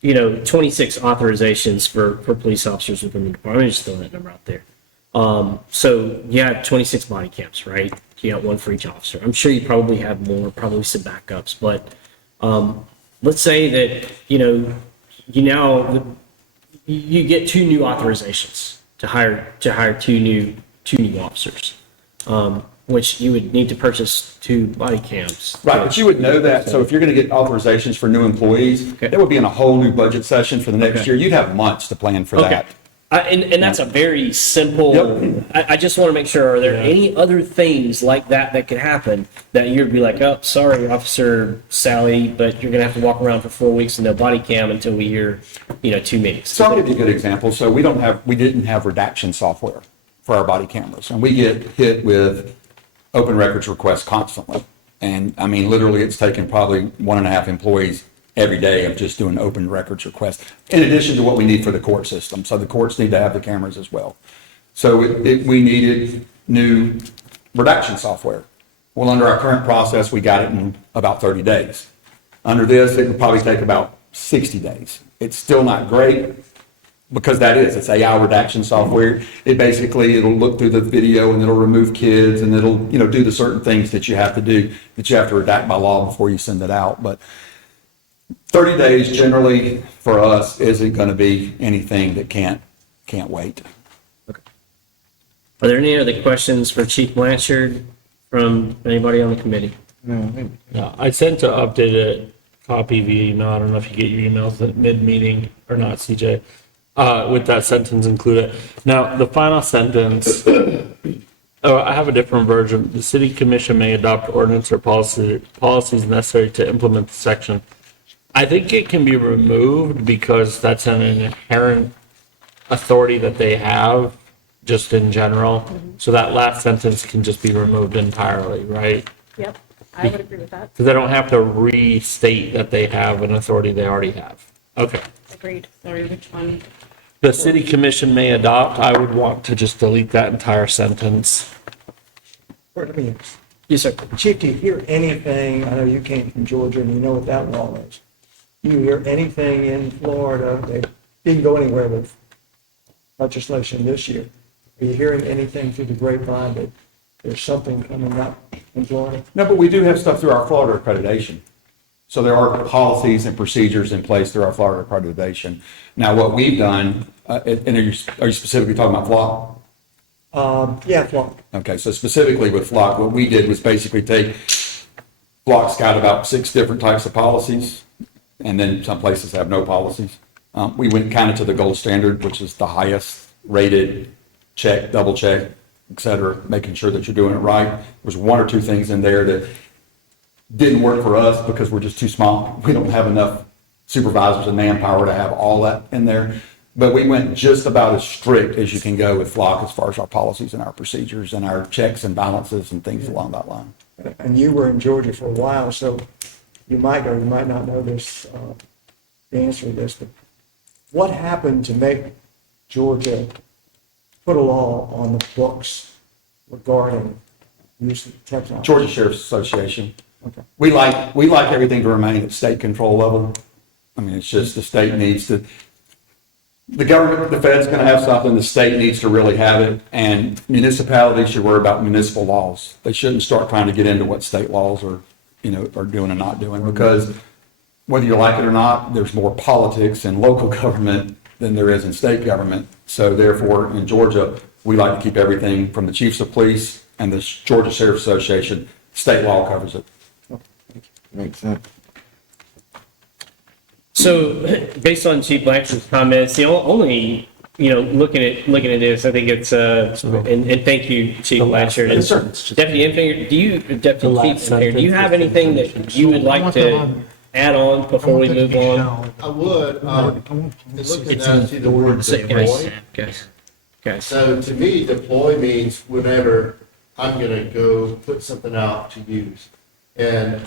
26 authorizations for police officers within the department. I'm just throwing that number out there. So you have 26 body cams, right? You got one for each officer. I'm sure you probably have more, probably some backups, but let's say that, you get two new authorizations to hire two new officers, which you would need to purchase two body cams. Right, but you would know that, so if you're gonna get authorizations for new employees, Okay. that would be in a whole new budget session for the next Okay. year. You'd have months to plan for Okay. that. And that's a very simple, Yep. I just want to make sure, are there any other things like that could happen that you'd be like, oh, sorry, Officer Sally, but you're going to have to walk around for 4 weeks with no body cam until we hear, 2 meetings. So I'll give you a good example. So we didn't have redaction software for our body cameras, and we get hit with open records requests constantly. And I mean, literally, it's taken probably 1.5 employees every day of just doing open records requests, in addition to what we need for the court system. So the courts need to have the cameras as well. So we needed new redaction software. Well, under our current process, we got it in about 30 days. Under this, it would probably take about 60 days. It's still not great, because it's AI redaction software. It'll look through the video and it'll remove kids and it'll, do the certain things that you have to do, that you have to redact by law before you send it out. But 30 days generally for us isn't going to be anything that can't wait. Are there any other questions for Chief Blanchard from anybody on the committee? No, I sent an updated copy via email. I don't know if you get your emails at mid-meeting or not, CJ, with that sentence included. Now, the final sentence, I have a different version. The city commission may adopt ordinance or policies necessary to implement the section. I think it can be removed because that's an inherent authority that they have just in general. So that last sentence can just be removed entirely, right? Yep, I would agree with that. Because they don't have to restate that they have an authority they already have. Okay. Agreed. Sorry, which one? The city commission may adopt, I would want to just delete that entire sentence. Let me, Yes, sir. Chief, do you hear anything, I know you came from Georgia and you know what that law is. Do you hear anything in Florida, they didn't go anywhere with legislation this year? Are you hearing anything through the grapevine that there's something coming up in Florida? No, but we do have stuff through our Florida accreditation. So there are policies and procedures in place through our Florida accreditation. Now, what we've done, and are you specifically talking about Flock? Yeah, Florida. Okay, so specifically with Flock, what we did was basically take, Flock's got about 6 different types of policies, and then some places have no policies. We went kind of to the gold standard, which is the highest rated, check, double check, et cetera, making sure that you're doing it right. There was 1 or 2 things in there that didn't work for us because we're just too small. We don't have enough supervisors and manpower to have all that in there. But we went just about as strict as you can go with Flock as far as our policies and our procedures and our checks and balances and things along that line. And you were in Georgia for a while, so you might or you might not know this, the answer to this, but what happened to make Georgia put a law on the books regarding use of technology? Georgia Sheriff's Association. Okay. We like everything to remain at state control level. I mean, it's just the state needs to, the government, the Fed's going to have something, the state needs to really have it, and municipalities should worry about municipal laws. They shouldn't start trying to get into what state laws are doing and not doing, because whether you like it or not, there's more politics in local government than there is in state government. So therefore, in Georgia, we like to keep everything from the chiefs of police and the Georgia Sheriff's Association. State law covers it. Makes sense. So, based on Chief Blanchard's comments, the only, looking at this, I think it's, and thank you, Chief Blanchard. Yes, sir. Deputy Infinger, Deputy Chief Infinger, do you have anything that you would like to add on before we move on? I would, looking down to the word deploy. Guys, So to me, deploy means whenever I'm gonna go put something out to use. And,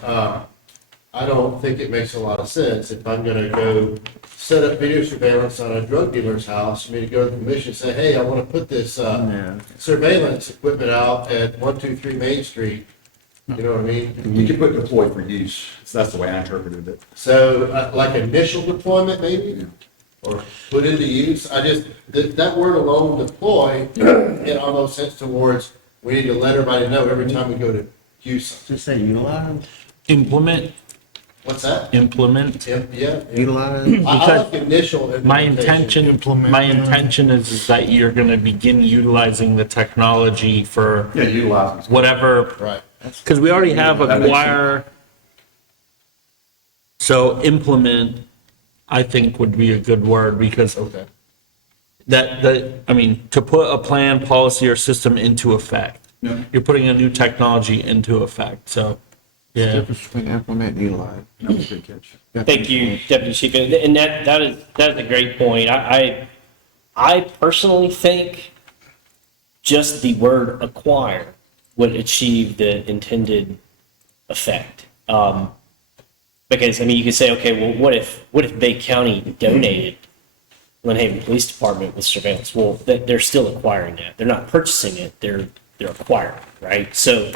I don't think it makes a lot of sense if I'm gonna go set up video surveillance on a drug dealer's house, for me to go to the commission and say, hey, I wanna put this, surveillance equipment out at 123 Main Street. You know what I mean? You could put deploy for use. So that's the way I interpreted it. So like initial deployment maybe? Or put into use? I just, that word alone, deploy, it almost hints towards, we need to let everybody know every time we go to use something. Just say utilize, Implement, What's that? implement. Yeah. utilize. I like initial My implementation. intention is that you're gonna begin utilizing the technology for Yeah, utilize. whatever, Right. because we already have That makes acquire. So implement, I think would be a good word, because Okay. I mean, to put a plan, policy, or system into effect. Yeah. You're putting a new technology into effect, so, yeah. Difference between implement and utilize. That was a good catch. Thank you, Deputy Chief, and that is a great point. I personally think just the word acquire would achieve the intended effect. Because, I mean, you could say, okay, well, what if Bay County donated Lynn Haven Police Department with surveillance? Well, they're still acquiring that. They're not purchasing it, they're acquiring, right? So,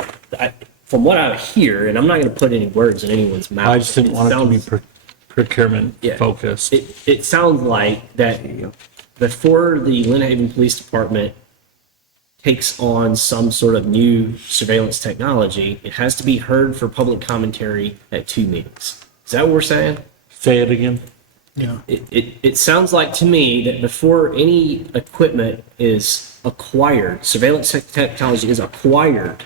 from what I hear, and I'm not going to put any words in anyone's mouth. I just didn't want it to be sounds- procurement Yeah. focused. It sounds like that before the Lynn Haven Police Department takes on some sort of new surveillance technology, it has to be heard for public commentary at 2 meetings. Is that what we're saying? Say it again. Yeah. It sounds like to me that before any equipment is acquired, surveillance technology is acquired,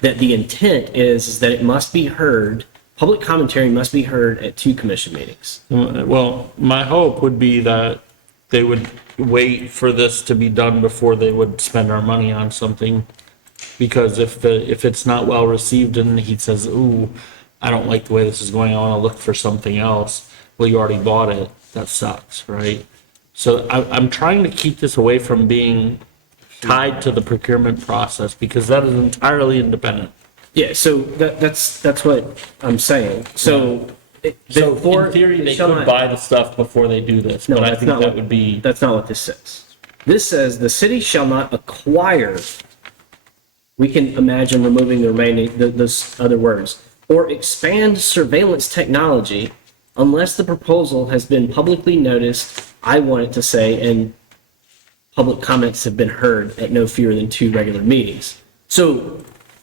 that the intent is that it must be heard, public commentary must be heard at 2 commission meetings. Well, my hope would be that they would wait for this to be done before they would spend our money on something. Because if it's not well received and he says, ooh, I don't like the way this is going, I want to look for something else. Well, you already bought it. That sucks, right? So I'm trying to keep this away from being tied to the procurement process, because that is entirely independent. Yeah, so that's what I'm saying. So, So before in theory, they shall could not- buy the stuff before they do this, No, but I that's think not that what- would be, That's not what this says. This says the city shall not acquire. We can imagine removing the remaining, those other words, or expand surveillance technology unless the proposal has been publicly noticed, I want it to say, and public comments have been heard at no fewer than 2 regular meetings. So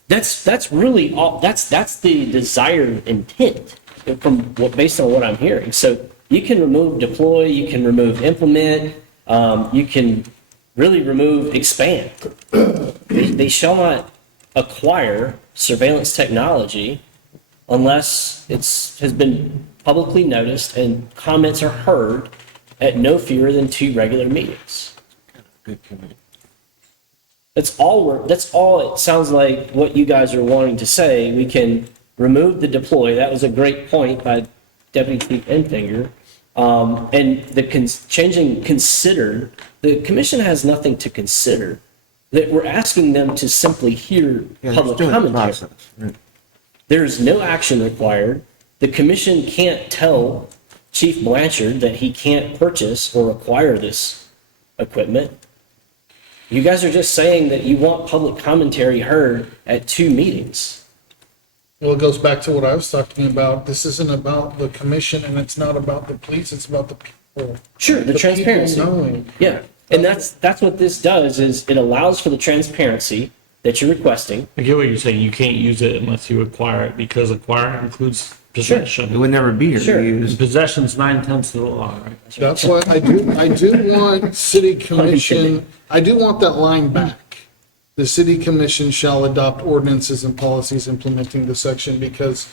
that's really all, that's the desired intent from what, based on what I'm hearing. So you can remove deploy, you can remove implement, you can really remove expand. They shall not acquire surveillance technology unless has been publicly noticed and comments are heard at no fewer than 2 regular meetings. Good committee. That's all it sounds like what you guys are wanting to say. We can remove the deploy. That was a great point by Deputy Chief Enfinger. And changing considered, the commission has nothing to consider. That we're asking them to simply hear Yeah, public just do the commentary. process. Right. There's no action required. The commission can't tell Chief Blanchard that he can't purchase or acquire this equipment. You guys are just saying that you want public commentary heard at 2 meetings. Well, it goes back to what I was talking about. This isn't about the commission and it's not about the police, it's about the people. Sure, the people transparency. knowing. Yeah, and that's what this does, is it allows for the transparency that you're requesting. I get what you're saying, you can't use it unless you acquire it, because acquire includes It possession. would never be here Sure. to use. Possession's 9/10 of the law, right? That's why I do want city commission, I do want that line back. The city commission shall adopt ordinances and policies implementing the section, because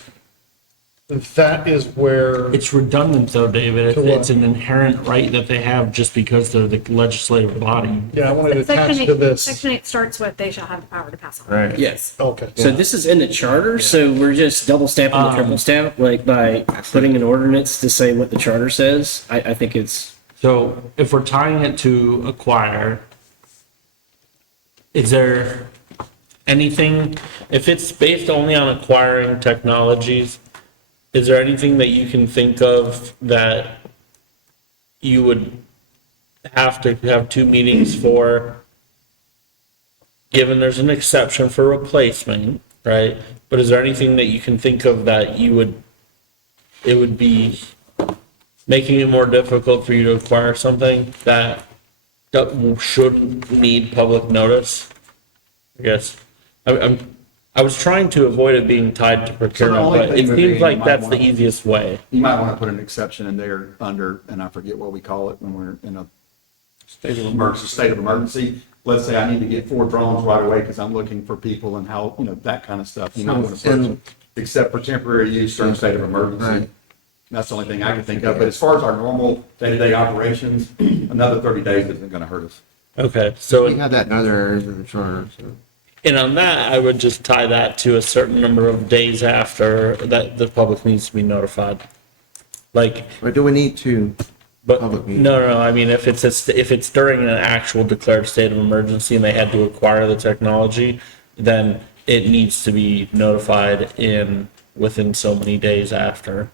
that is where, It's redundant though, David. To what? It's an inherent right that they have just because they're the legislative body. yeah, I wanted to Section attach to 8, this. Section 8 starts with, they shall have the power to pass on. Right. Yes. Okay. So this is in the charter, so we're just double stamping the triple stamp, like by putting an ordinance to say what the charter says. I think it's, So if we're tying it to acquire, is there anything, if it's based only on acquiring technologies, is there anything that you can think of that you would have to have 2 meetings for, given there's an exception for replacement, right? But is there anything that you can think of that it would be making it more difficult for you to acquire something that shouldn't need public notice? I guess. I was trying to avoid it being tied to procurement, only but it thing would be seems you like might that's the wanna- easiest way. You might want to put an exception in there under, and I forget what we call it when we're in a state of emergency. Let's say I need to get 4 drones right away because I'm looking for people and how, that kind of stuff. You might want to put, except for temporary use during state of emergency. Right. That's the only thing I can think of. But as far as our normal day-to-day operations, another 30 days isn't going to hurt us. Okay, We so, have that in other areas of the charter, so. and on that, I would just tie that to a certain number of days after that the public needs to be notified. Like, But do we need to? but, Public meeting. no, I mean, if it's during an actual declared state of emergency and they had to acquire the technology, then it needs to be notified within so many days after.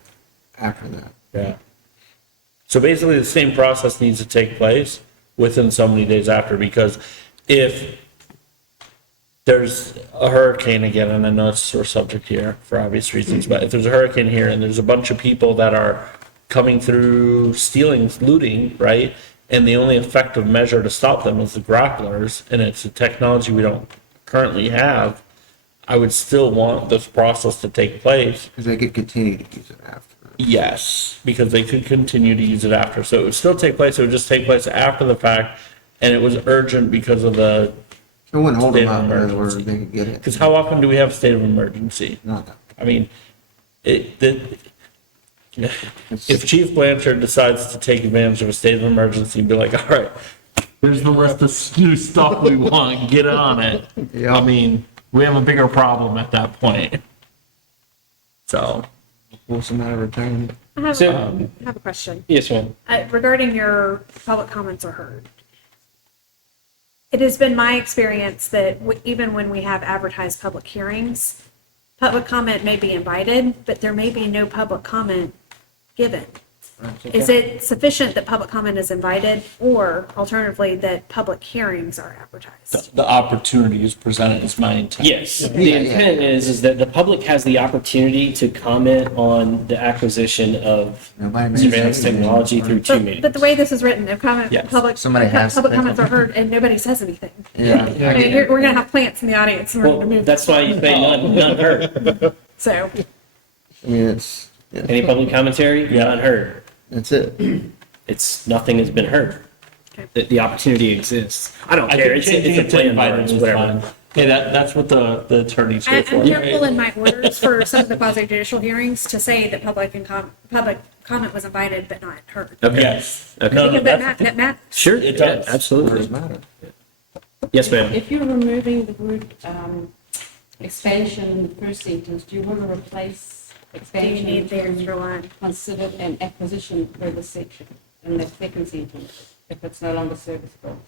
After that? Yeah. So basically, the same process needs to take place within so many days after, because if there's a hurricane again, and I know it's a sore subject here for obvious reasons, but if there's a hurricane here and there's a bunch of people that are coming through stealing, looting, right? And the only effective measure to stop them is the grapplers, and it's a technology we don't currently have, I would still want this process to take place. Because they could continue to use it after. Yes, because they could continue to use it after. So it would still take place, it would just take place after the fact, and it was urgent because of the, So it wouldn't hold them State of up, in other words, emergency. they could get it. because how often do we have a state of emergency? Not that. I mean, if Chief Blanchard decides to take advantage of a state of emergency and be like, all right, here's the list of new stuff we want, get on it. Yeah. I mean, we have a bigger problem at that point. So, What's the matter with returning? I have, So- I have a question. Yes, ma'am. Regarding your public comments are heard. It has been my experience that even when we have advertised public hearings, public comment may be invited, but there may be no public comment given. Is it sufficient that public comment is invited, or alternatively, that public hearings are advertised? the opportunity is presented is my intent. Yes, the intent is that the public has the opportunity to comment on the acquisition of Nobody makes surveillance anything. technology through two But meetings. the way this is written, if Yes. public Somebody has to public say comments are something. heard and nobody says anything. Yeah. I mean, we're gonna have plants in the audience and we're gonna Well, move. that's why you say none heard. So, I mean, it's, yeah, Any public commentary? None heard. that's it. It's, nothing has been heard. Okay. The opportunity exists. I don't I care. think It's changing a it to plan, invited words, is whatever. fine. Hey, that's what the attorneys I'm here for. careful in my orders for some of the quasi judicial hearings to say that public comment was invited but not heard. Okay. Yes. Okay. No, Because that's- that matters. Sure, It yeah, does. absolutely. Words matter. Yes, ma'am. If you're removing the word expansion in the first sentence, do you want to replace Do you expansion need the with extra line? considered an acquisition per the section in the second sentence, if it's no longer serviceable?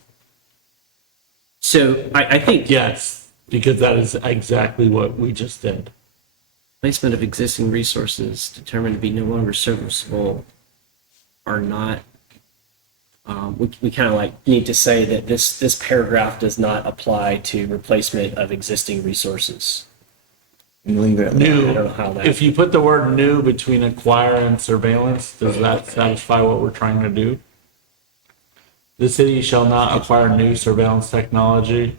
So I think Yes, because that is exactly what we just did. placement of existing resources determined to be no longer serviceable are not, we kind of like need to say that this paragraph does not apply to replacement of existing resources. And leave it at that. I don't know New, how that. if you put the word new between acquire and surveillance, does that satisfy what we're trying to do? The city shall not acquire new surveillance technology.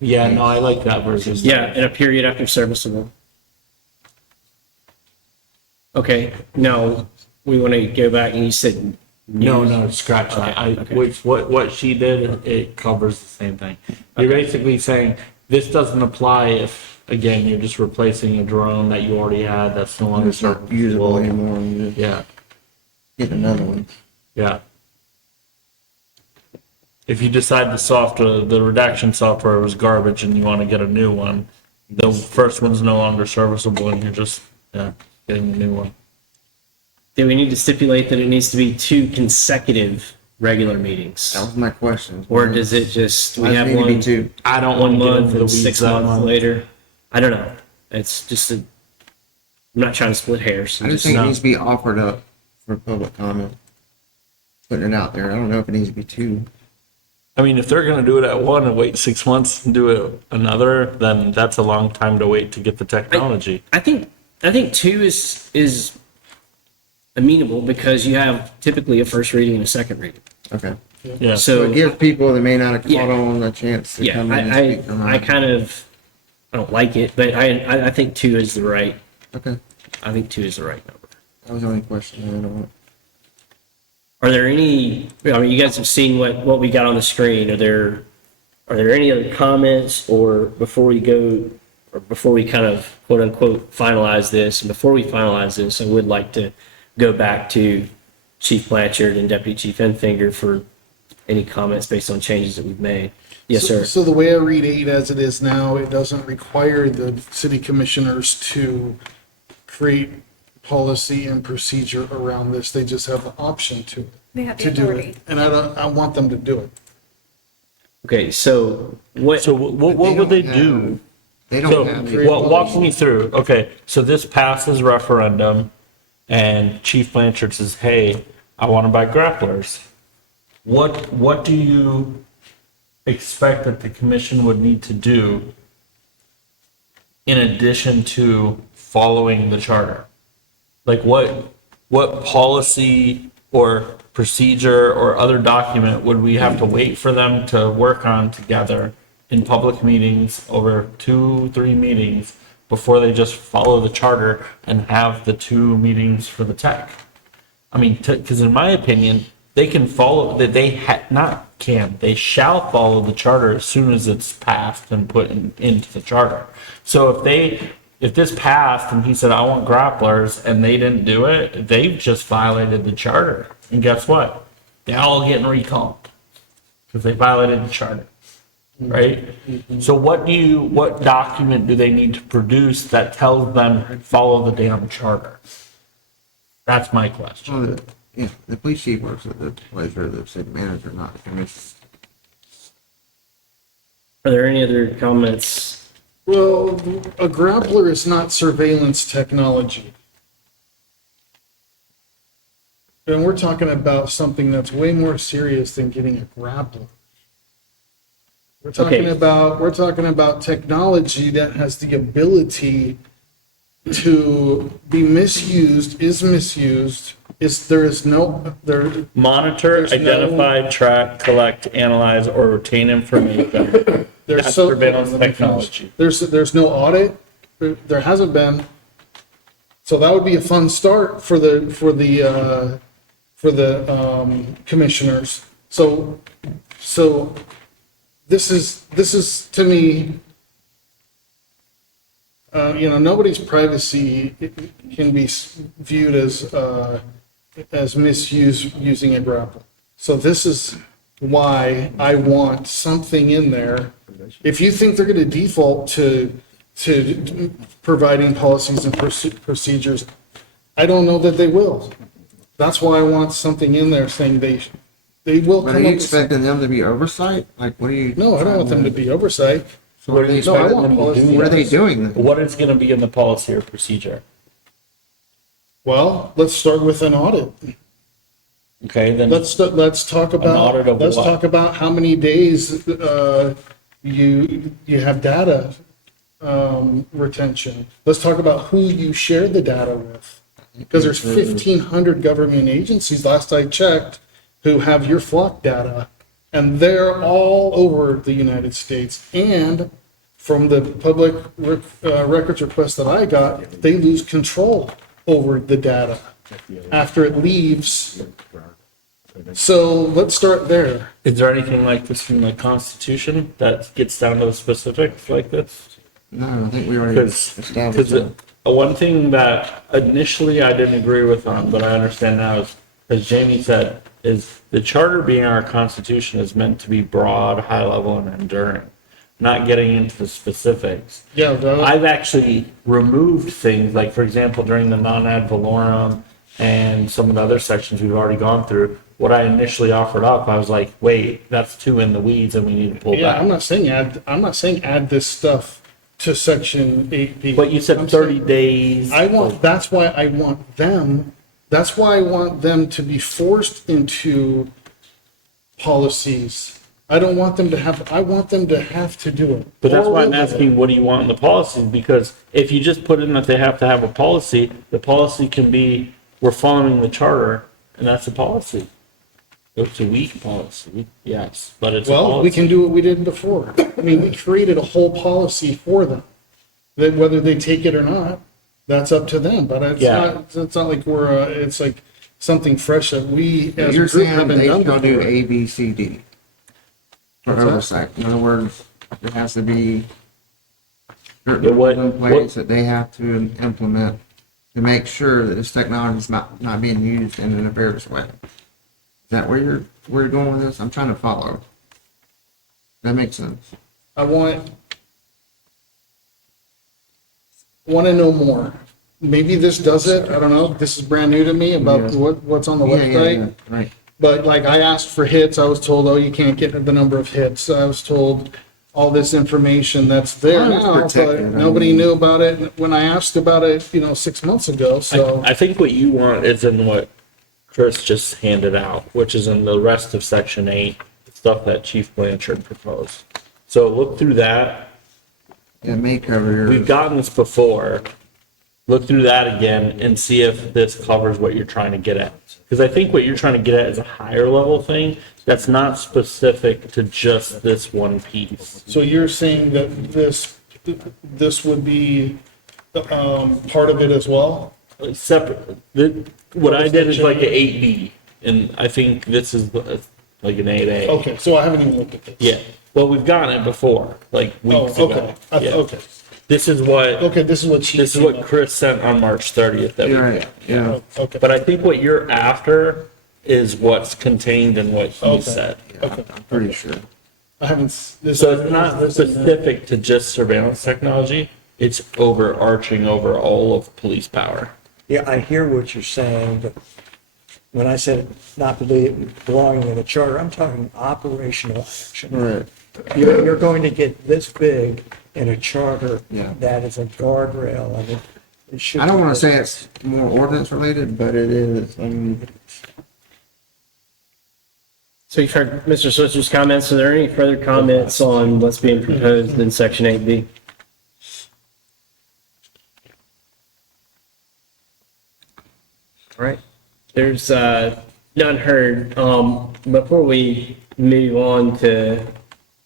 Yeah, no, I like that version. Yeah, in a period after serviceable. Okay, now we want to go back and you said. No, news. no, scratch that. Okay, okay. Which, what she did, it covers the same thing. You're basically saying, this doesn't apply if, again, you're just replacing a drone that you already had that's no longer It's not usable serviceable. anymore, and you just Yeah, get another one. yeah. If you decide the redaction software was garbage and you want to get a new one, the first one's no longer serviceable and you're just, getting a new one. Do we need to stipulate that it needs to be 2 consecutive regular meetings? That was my question. Or does it just, we Why does it have need to be one, two? I don't 1 want to get month into the and weeds 6 that months month. later? I don't know. It's just I'm not trying to split hairs. I just think it needs to be offered up for public comment. putting it out there. I don't know if it needs to be two. I mean, if they're gonna do it at one and wait 6 months and do it another, then that's a long time to wait to get the technology. I think 2 is amenable because you have typically a first reading and a second reading. Okay. Yeah. So it So, gives people that may not have Yeah. caught on a chance to yeah, come in and speak their I mind. kind of, I don't like it, but I think 2 is the right, Okay. I think 2 is the right number. That was the only question I don't want. Are there any, I mean, you guys have seen what we got on the screen. Are there any other comments or before we go, or before we kind of quote unquote finalize this, and before we finalize this, I would like to go back to Chief Blanchard and Deputy Chief Enfinger for any comments based on changes that we've made. Yes, sir. So the way I read 8 as it is now, it doesn't require the city commissioners to create policy and procedure around this. They just have the option to They have the to do authority. it. And I want them to do it. Okay, so what, So what would they do? They So, don't have. the walk me through. Okay, so this passes referendum, and Chief Blanchard says, "Hey, I want to buy grapplers." What do you expect that the commission would need to do in addition to following the charter? Like what policy or procedure or other document would we have to wait for them to work on together in public meetings over 2-3 meetings before they just follow the charter and have the 2 meetings for the tech? I mean, because in my opinion, they can follow that they shall follow the charter as soon as it's passed and put into the charter. So if this passed and he said, I want grapplers, and they didn't do it, they've just violated the charter. And guess what? They're all getting recalled because they violated the charter, right? So what document do they need to produce that tells them follow the damn charter? That's my question. Well, the police chief works at the pleasure of the city manager, not the commission. are there any other comments? Well, a grappler is not surveillance technology. And we're talking about something that's way more serious than getting a grappler. We're talking Okay. about technology that has the ability to be misused, is misused, Monitor, There's no- identify, track, collect, analyze, or retain information. there's That's so. surveillance technology. There's no audit, there hasn't been. So that would be a fun start for the commissioners. So this is to me, nobody's privacy can be viewed as misuse using a grapple. So this is why I want something in there. If you think they're going to default to providing policies and procedures, I don't know that they will. That's why I want something in there saying they will But come are up you with. expecting them to be oversight? Like, what are you? No, I don't want them to be oversight. So what are they No, I expecting want them to policy. do? What are they doing then? What is going to be in the policy or procedure? Well, let's start with an audit. Okay, then Let's talk about, audit of let's what? talk about how many days you have data retention. Let's talk about who you share the data with. Because there's 1,500 government agencies, last I checked, who have your flock data. And they're all over the United States. And from the public records request that I got, they lose control over the data after it leaves. So let's start there. is there anything like this in the Constitution that gets down to the specifics like this? No, I think we already Because established that. one thing that initially I didn't agree with on, but I understand now is, as Jamie said, is the charter being our constitution is meant to be broad, high level, and enduring, not getting into the specifics. Yeah, I've actually removed things, like, for example, during the non-ad valorem and some of the other sections we've already gone through, what I initially offered up, I was like, wait, that's too in the weeds and we need to pull yeah, back. I'm not saying add this stuff to section 8B. But you said I'm 30 saying- days. That's why I want them That's why I want them to be forced into policies. I don't want them to have, I want them to have to do it. But that's Or why I'm live with it. asking, what do you want in the policies? Because if you just put in that they have to have a policy, the policy can be, we're following the charter, and that's a policy. It's a weak policy, yes, but it's a Well, we policy. can do what we did before. I mean, we created a whole policy for them. That whether they take it or not, that's up to them, but Yeah. it's not like we're, it's like something fresh that we as a You're group saying haven't they done shall do before. A, B, C, D for What's that? oversight. In other words, there has to be certain Yeah, what- rules in place that they have to implement to make sure that this technology is not being used in a nefarious way. Is that where you're going with this? I'm trying to follow. That makes sense. I want to know more. Maybe this does it, I don't know, this is brand new to me about Yeah. what's on the Yeah, website. right. But like I asked for hits, I was told, oh, you can't get the number of hits. I was told all this information that's there Well, it's now, but protected, I nobody mean- knew about it when I asked about it, 6 months ago, so. I think what you want is in what Chris just handed out, which is in the rest of section 8, the stuff that Chief Blanchard proposed. So look through that. It may cover your. We've gotten this before. Look through that again and see if this covers what you're trying to get at. Because I think what you're trying to get at is a higher level thing that's not specific to just this one piece. So you're saying that this would be, part of it as well? Separate, what I did is like an 8B, and I think this is like an 8A. Okay, so I haven't even looked at this. Yeah, well, we've gotten it before, like Oh, weeks ago. okay, Yeah. okay, This is what, okay, this is what she. this is what Chris sent on March 30th that we You're right, got. yeah. Okay. But I think what you're after is what's contained in what he Okay. said. Okay. I'm pretty sure. I haven't, this. So it's not specific to just surveillance technology, it's overarching over all of police power. Yeah, I hear what you're saying, but when I said not belonging in the charter, I'm talking operational action. Right. You're going to get this big in a charter Yeah. that is a guardrail. I mean, it should. I don't want to say it's more ordinance related, but it is. I mean, So you've heard Mr. Switzer's comments. Are there any further comments on what's being proposed in section 8B? All right, there's none heard. Before we move on to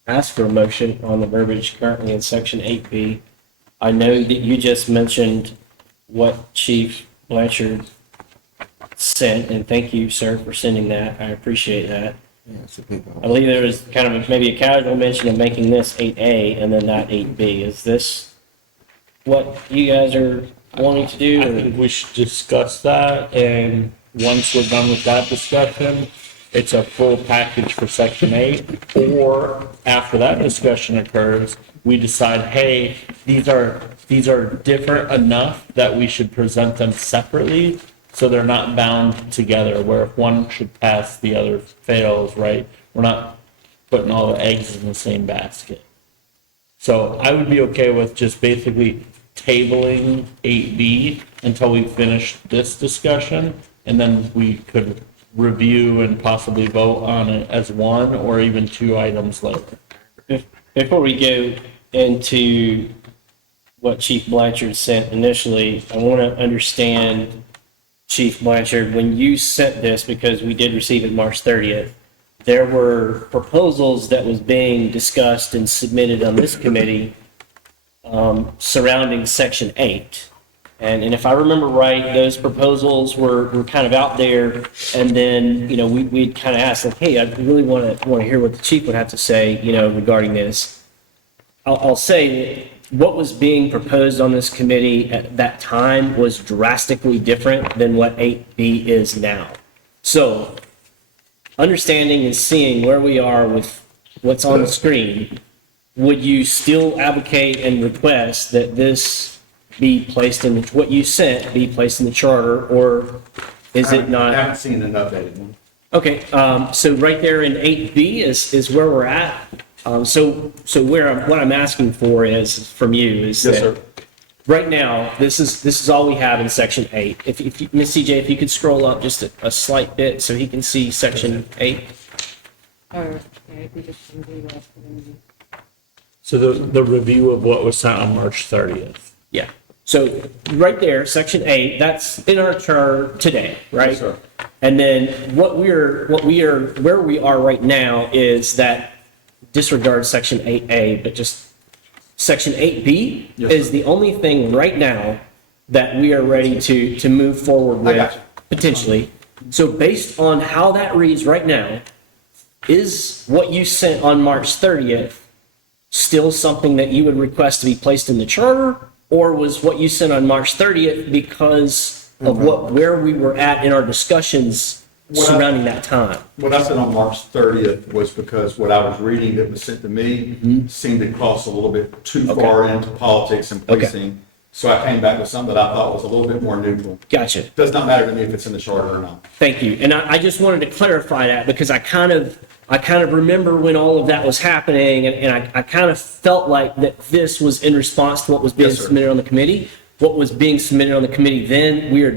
ask for a motion on the verbiage currently in section 8B, I know that you just mentioned what Chief Blanchard sent, and thank you, sir, for sending that. I appreciate that. yeah, it's a big I one. believe there was kind of maybe a casual mention of making this 8A and then not 8B. Is this what you guys are wanting to do? I or- think we should discuss that, and once we're done with that discussion, it's a full package for section 8, or after that discussion occurs, we decide, hey, these are different enough that we should present them separately, so they're not bound together, where if one should pass, the other fails, right? We're not putting all the eggs in the same basket. So I would be okay with just basically tabling 8B until we finish this discussion, and then we could review and possibly vote on it as one or even 2 items later. Before we go into what Chief Blanchard sent initially, I want to understand, Chief Blanchard, when you sent this, because we did receive it March 30th, there were proposals that was being discussed and submitted on this committee surrounding Section 8. And if I remember right, those proposals were kind of out there, and then, we'd kind of asked, like, hey, I really want to hear what the chief would have to say, regarding this. I'll say that what was being proposed on this committee at that time was drastically different than what 8B is now. So, understanding and seeing where we are with what's on the screen, would you still advocate and request that this be placed in, what you sent be placed in the charter, or is it not? I haven't seen an updated one. Okay, so right there in 8B is where we're at. So what I'm asking for is, from you, is Yes, that sir. right now, this is all we have in section 8. If you, Ms. CJ, if you could scroll up just a slight bit so he can see section 8. Or, yeah, we just can do that. So the review of what was sent on March 30th. Yeah. So right there, section 8, that's in our charter today, right? Yes, sir. And then where we are right now is that disregard section 8A, but just section 8B Yes, is sir. the only thing right now that we are ready to move forward I got with, you. potentially. So based on how that reads right now, is what you sent on March 30th still something that you would request to be placed in the charter? Or was what you sent on March 30th because of where we were at in our discussions surrounding that time? What I said on March 30th was because what I was reading that was sent to me seemed to cross a little bit too far into politics and policing. So I came back with something that I thought was a little bit more neutral. Gotcha. Does not matter to me if it's in the charter or not. Thank you. And I just wanted to clarify that because I kind of remember when all of that was happening and I kind of felt like that this was in response to what was being Yes, sir. submitted on the committee. What was being submitted on the committee then, we are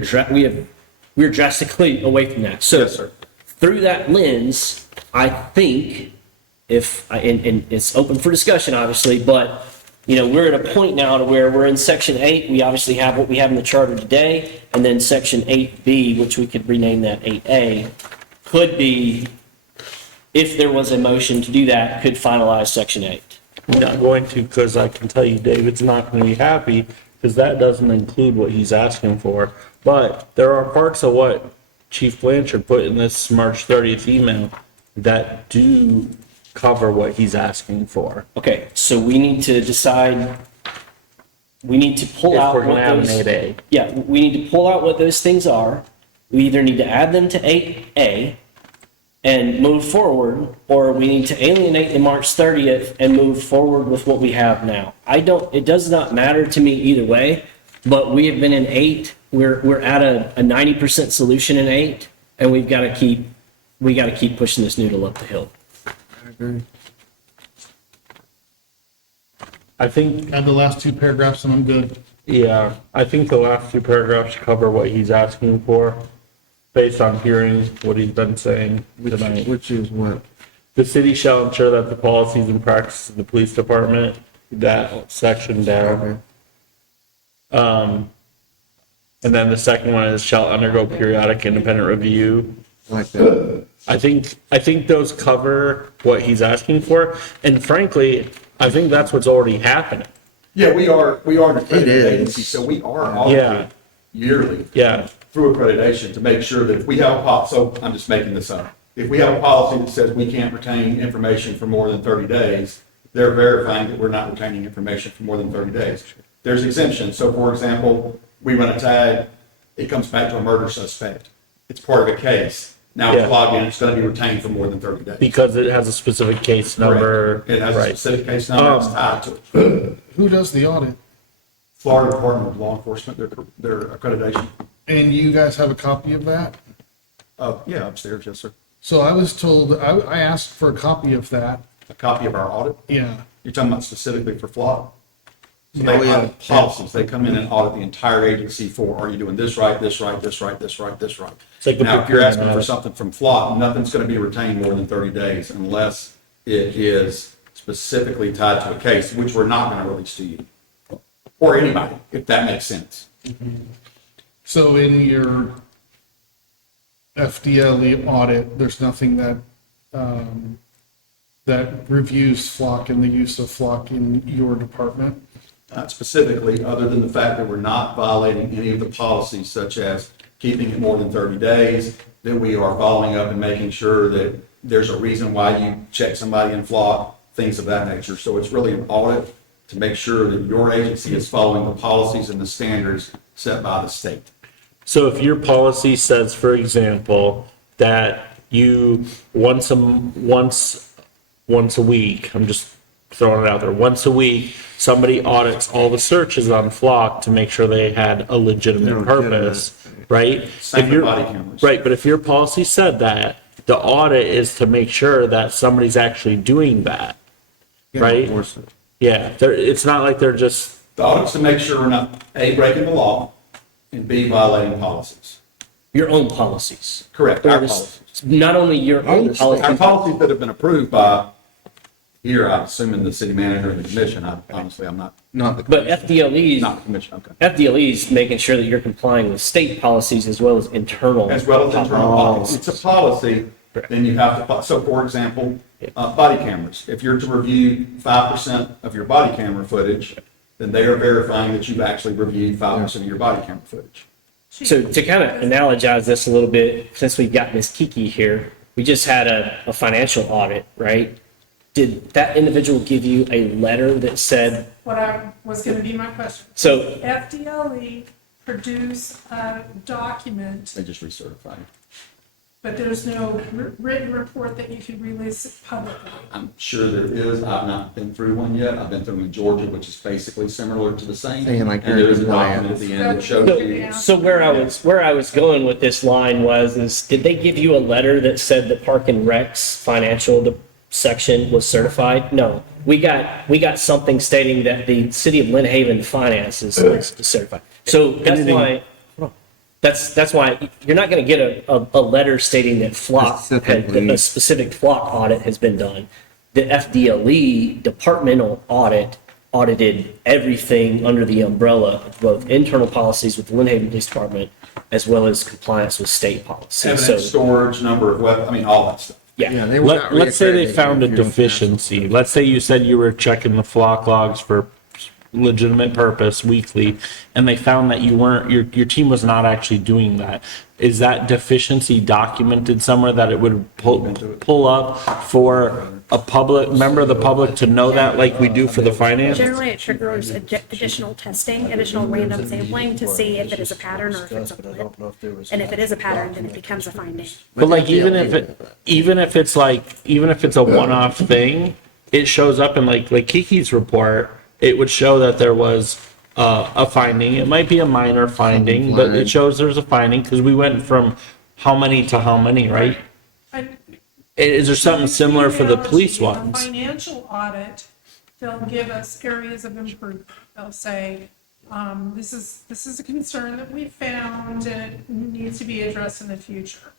drastically away from that. So Yes, sir. through that lens, I think and it's open for discussion, obviously, but we're at a point now to where we're in section 8. We obviously have what we have in the charter today, and then section 8B, which we could rename that 8A, could be, if there was a motion to do that, could finalize section 8. I'm not going to, because I can tell you David's not going to be happy, because that doesn't include what he's asking for. But there are parts of what Chief Blanchard put in this March 30th email that do cover what he's asking for. Okay, so we need to decide, we need to pull If out we're going what to have an those, 8A. yeah, we need to pull out what those things are. We either need to add them to 8A and move forward, or we need to alienate the March 30th and move forward with what we have now. It does not matter to me either way, but we have been in 8. We're at a 90% solution in 8, and we got to keep pushing this noodle up the hill. I agree. I think, Add the last 2 paragraphs and I'm good. yeah, I think the last 2 paragraphs cover what he's asking for, based on hearing what he's been saying tonight. Which is what? The city shall ensure that the policies and practices of the police department, that section down. And then the second one is shall undergo periodic independent review. Like that. I think those cover what he's asking for, and frankly, I think that's what's already happening. Yeah, we are an accredited is. agency, so we are Yeah. audited yearly Yeah, through accreditation to make sure that if we have a policy, so I'm just making this up. If we have a policy that says we can't retain information for more than 30 days, they're verifying that we're not retaining information for more than 30 days. There's exemptions. So for example, we run a tag, it comes back to a murder suspect. It's part of a case. Now Yeah. it's logged in, it's going to be retained for more than 30 days. because it has a specific case number. Correct. It has a Right. specific case number, it's tied to it. Who does the audit? Florida Department of Law Enforcement, their accreditation. And you guys have a copy of that? Yeah, upstairs, yes, sir. So I was told, I asked for a copy of that. A copy of our audit. Yeah. You're talking about specifically for FLOC? So Oh, they yeah. audit policies. They come in and audit the entire agency for, are you doing this right, this right, this right, this right, this right? It's like the Now, if you're asking procurement for audit. something from FLOC, nothing's going to be retained more than 30 days unless it is specifically tied to a case, which we're not going to release to you. Or anybody, if that makes sense. So in your FDLE audit, there's nothing that reviews flock and the use of flock in your department? Not specifically, other than the fact that we're not violating any of the policies such as keeping it more than 30 days, that we are following up and making sure that there's a reason why you check somebody in flock, things of that nature. So it's really an audit to make sure that your agency is following the policies and the standards set by the state. So if your policy says, for example, that you once a week, I'm just throwing it out there, once a week, somebody audits all the searches on Flock to make sure they had a legitimate purpose, right? Same If with your- body cameras. Right, but if your policy said that, the audit is to make sure that somebody's actually doing that, right? Yeah, it's not like they're just The audit's to make sure we're not, A, breaking the law, and B, violating policies. Your own policies. Correct, our policies. Not only your own Our policies, policies that have been approved by, here, I'm assuming the city manager and the commission, honestly, I'm not, but FDLE's, not the commission, okay. FDLE's making sure that you're complying with state policies as well as internal. As well as internal policy. It's a policy, then you have to, so for example, body cameras. If you're to review 5% of your body camera footage, then they are verifying that you've actually reviewed 5% of your body camera footage. So to kind of analogize this a little bit, since we've got Ms. Kiki here, we just had a financial audit, right? Did that individual give you a letter that said, What I was going to be my question. so, FDLE produce a document, They just recertify. but there's no written report that you can release publicly. I'm sure there is. I've not been through one yet. I've been through one in Georgia, which is basically similar to the same. Saying like And there is a you're document at the end that shows you. so where I was going with this line is, did they give you a letter that said that Park and Rec's financial section was certified? No. We got something stating that the city of Lynn Haven finances is certified. So that's why you're not going to get a letter stating that a specific flock audit has been done. The FDLE departmental audit audited everything under the umbrella of both internal policies with the Lynn Haven Police Department as well as compliance with state policy. Evidence storage, number of weapons, I mean, all that stuff. Yeah. they were not Let's say they reaccredited found a here in the past. deficiency. Let's say you said you were checking the flock logs for legitimate purpose weekly, and they found that you weren't, your team was not actually doing that. Is that deficiency documented somewhere that it would pull up for a public, member of the public to know that, like we do for the finance? Generally, it triggers additional testing, additional random sampling to see if it is a pattern or if it's a blip. And if it is a pattern, then it becomes a finding. But like, even if it's a one-off thing, it shows up in like Kiki's report, it would show that there was a finding. It might be a minor finding, but it shows there's a finding because we went from how many to how many, right? Is there something similar for the police On ones? financial audit, they'll give us areas of improvement. They'll say, this is a concern that we found and it needs to be addressed in the future.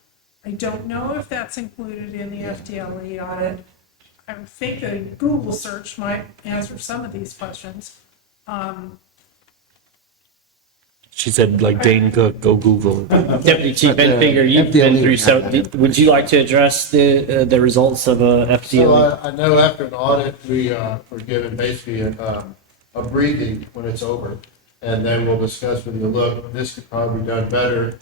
I don't know if that's included in the FDLE audit. I would think a Google search might answer some of these questions. She said, like, Dane Cook, go Google it. Deputy Chief Benfinger, you've been through, so would you like to address the results of a So FDLE? I know after an audit, we're given basically a briefing when it's over. And then we'll discuss with you, look, this could probably be done better.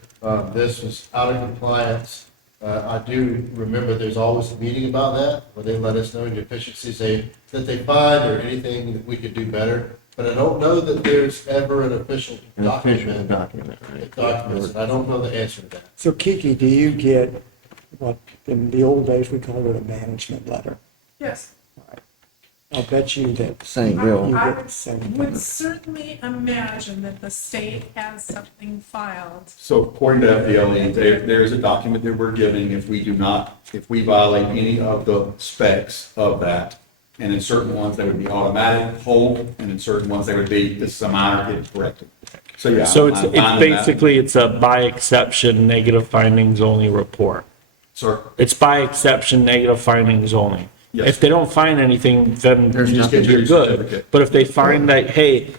This was out of compliance. I do remember there's always a meeting about that, where they let us know the deficiencies that they find or anything that we could do better. But I don't know that there's ever an official document that documents it. I don't know the answer to that. So Kiki, do you get what in the old days we called it a management letter? Yes. I'll bet you that Same real. I get the same would thing. certainly imagine that the state has something filed. So according to FDLE, there's a document that we're giving if we violate any of the specs of that. And in certain ones, they would be automatic hold, and in certain ones, they would be, this is a minor, get corrected. So yeah. So I'm it's fine with that. basically, it's a by exception, negative findings only report. Sir, It's by exception, negative findings only. Yes. If they don't find anything, then There's you just nothing get to your your good. certificate. But if they find that, hey,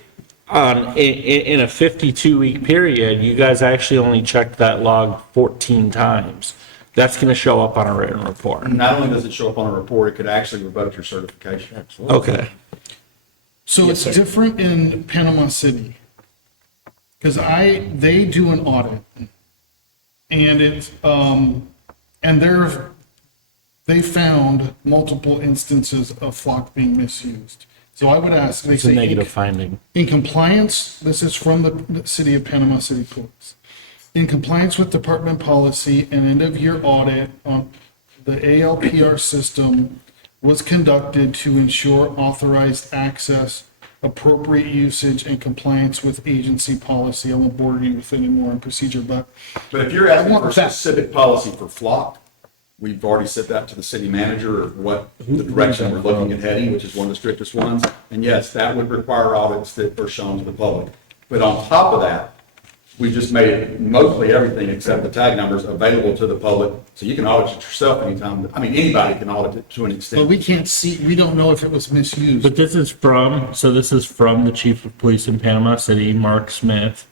in a 52-week period, you guys actually only checked that log 14 times, that's going to show up on a written report. not only does it show up on a report, it could actually revoke your certification. Okay. So it's different in Panama City. Because they do an audit. And it's, they found multiple instances of flock being misused. So I would ask, they It's a say, negative finding. in compliance, this is from the city of Panama City Police. In compliance with department policy, an end-of-year audit on the ALPR system was conducted to ensure authorized access, appropriate usage, and compliance with agency policy. I won't bore you with any more on procedure, but But if you're asking want for that. specific policy for flock, We've already set that to the city manager of what the direction we're looking at heading, which is one of the strictest ones. And yes, that would require audits that are shown to the public. But on top of that, we just made mostly everything except the tag numbers available to the public. So you can audit it yourself anytime. I mean, anybody can audit it to an But extent. we can't see, we don't know if it was misused. But this is from the chief of police in Panama City, Mark Smith,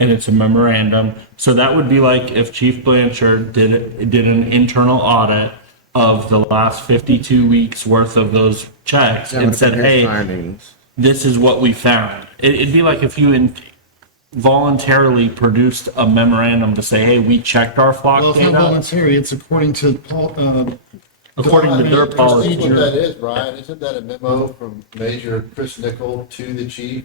and it's a memorandum. So that would be like if Chief Blanchard did an internal audit of the last 52 weeks worth of those checks and said, hey, this is what we found. It'd be like if you voluntarily produced a memorandum to say, hey, we checked our Well, flock it's not data. voluntary, it's according to According to their That's policy. what that is, Brian. Isn't that a memo from Major Chris Nichol to the chief?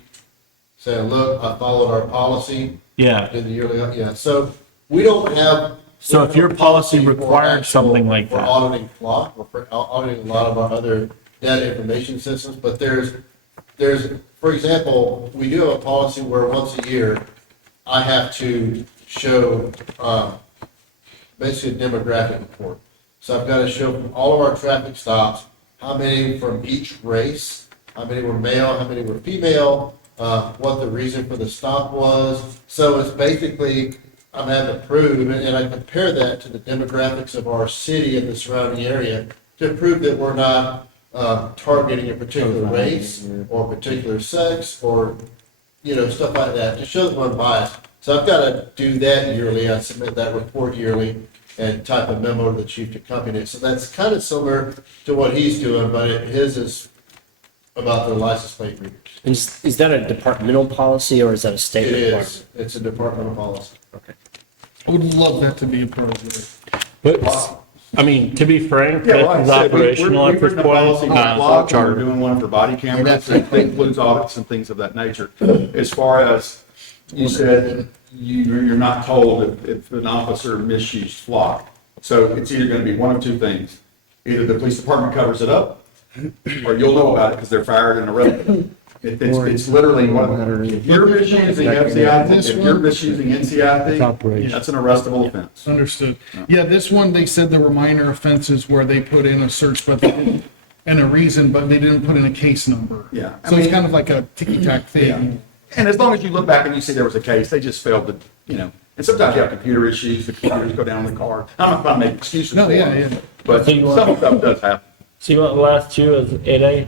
Saying, look, I followed our policy, Yeah. did the yearly, yeah, so we don't have. So if your policy for required actual- something like for that. auditing flock, or for auditing a lot of our other data information systems, but there's, for example, we do have a policy where once a year, I have to show, basically a demographic report. So I've got to show from all of our traffic stops, how many from each race, how many were male, how many were female, what the reason for the stop was. So it's basically, I'm having to prove, and I compare that to the demographics of our city and the surrounding area to prove that we're not targeting a particular race or particular sex or, stuff like that, to show that we're unbiased. So I've got to do that yearly. I submit that report yearly and type a memo to the chief to accompany it. So that's kind of similar to what he's doing, but his is about the license plate readers. Is that a departmental policy or is that a It state is, requirement? it's a departmental policy. I would love that to be a part of it. But, I mean, to be frank, Yeah, this like I is said, operational at we've this written a policy point. for flock, and we're doing one for body cameras, that includes audits and things of that nature. As far as, you said, you're not told if an officer misused flock. So it's either gonna be one of two things. Either the police department covers it up, or you'll know about it because they're fired and arrested. It's literally if you're misusing FCIT, if you're misusing NCIP, that's an arrestable offense. Understood. Yeah, this one, they said there were minor offenses where they put in a search, but they didn't, and a reason, but they didn't put in a case number. Yeah. So it's kind of like a ticky-tack thing. And as long as you look back and you see there was a case, they just failed to, and sometimes you have computer issues, the computers go down in the car. I'm not trying to make excuses No, for yeah, it, yeah. but some stuff does happen. So you want the last two as 8A?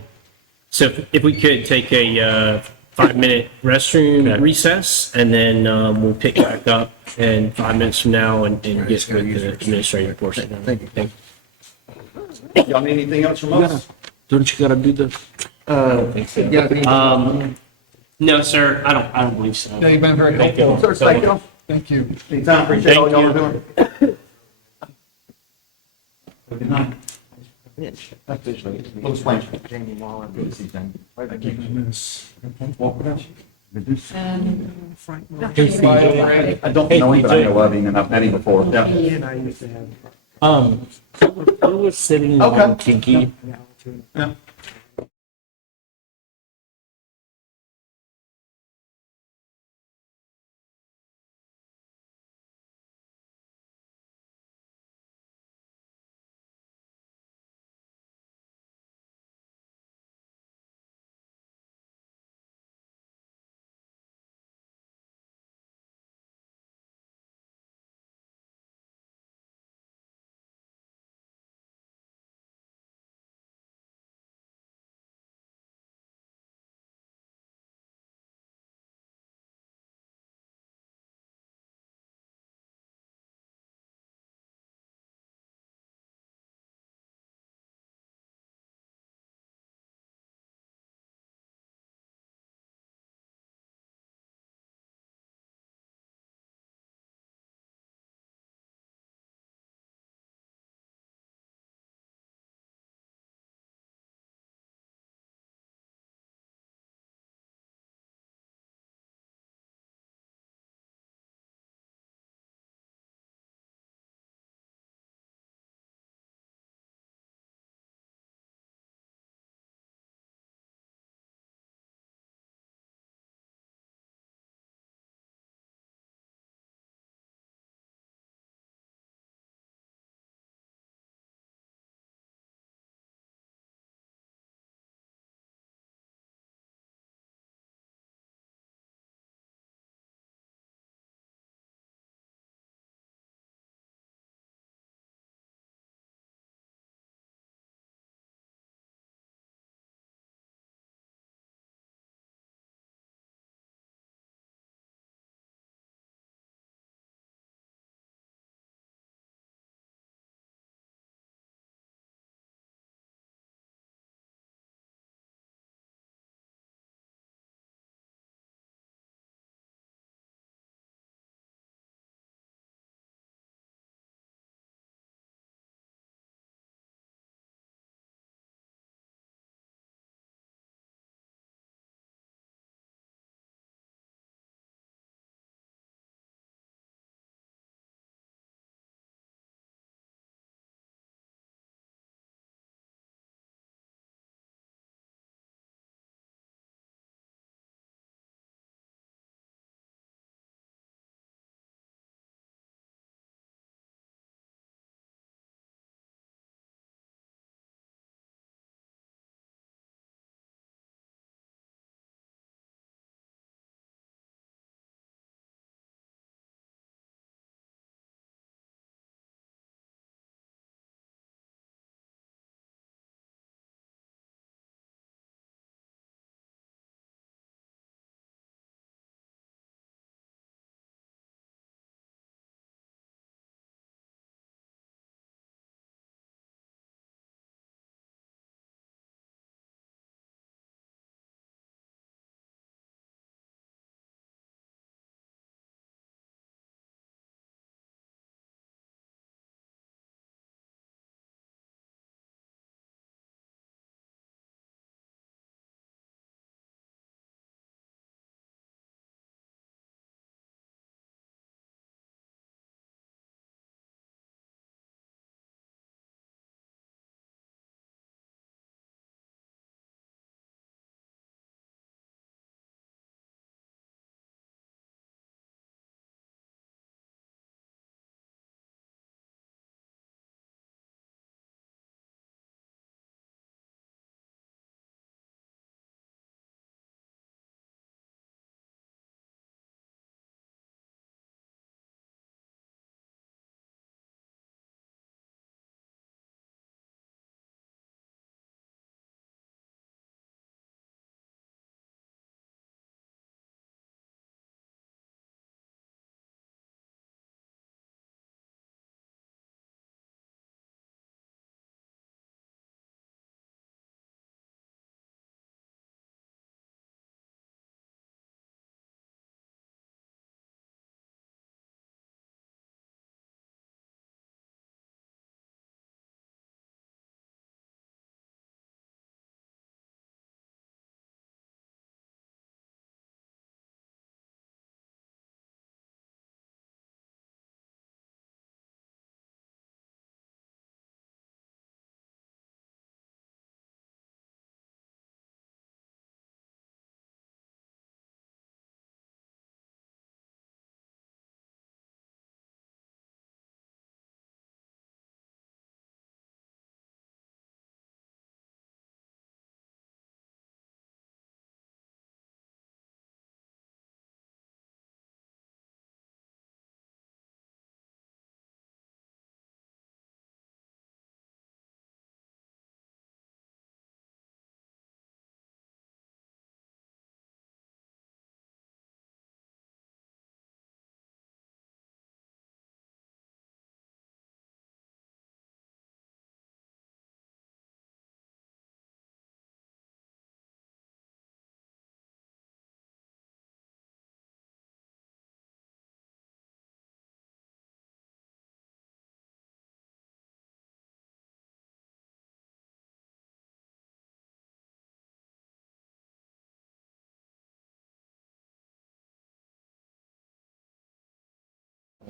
So if we could take a 5-minute restroom Okay. recess and then we'll pick back up in 5 minutes from now and get with the administrative portion. Thank you. Y'all need anything else from us? Don't you gotta do the? No, sir, I don't believe so. Yeah, you've been very helpful. Sir, thank you. Thank you. Anytime, appreciate all y'all are doing. Good night. We'll explain. Thank you. I don't know him, but I know of him and I've met him before. Yeah. Who was sitting Okay. on Kinky? Yeah.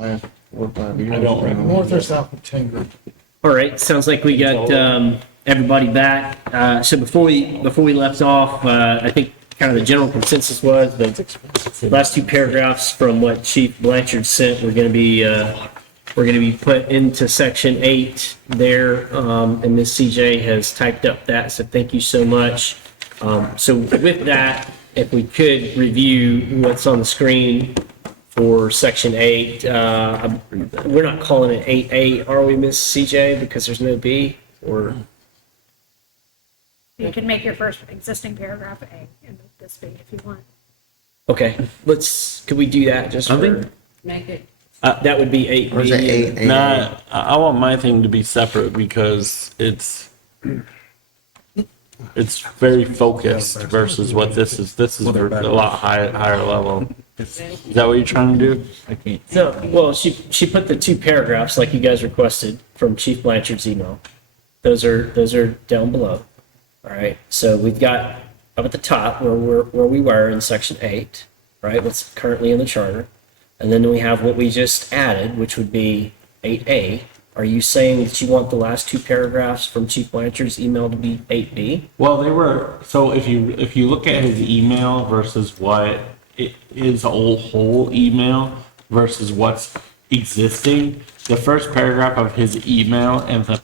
last 4 or 5 years. I don't remember. North or south of Tinker? All right, sounds like we got everybody back. So before we left off, I think kind of the general consensus was the last two paragraphs from what Chief Blanchard sent were going to be put into section 8 there, and Ms. CJ has typed up that, so thank you so much. So with that, if we could review what's on the screen for section 8, we're not calling it 8A, are we, Ms. CJ, because there's no B, or? You can make your first existing paragraph A and make this B if you want. Okay, could we do that just I for, think- Make it, that would be 8B. Or is it 8? Nah, I want my thing to be separate because it's very focused versus what this is. This is a lot higher level. Is that what you're trying to do? No, well, she put the two paragraphs like you guys requested from Chief Blanchard's email. Those are down below. All right, so we've got up at the top where we were in section 8, right? What's currently in the charter, and then we have what we just added, which would be 8A. Are you saying that you want the last two paragraphs from Chief Blanchard's email to be 8B? Well, they were, so if you look at his email versus what his whole email versus what's existing, the first paragraph of his email and the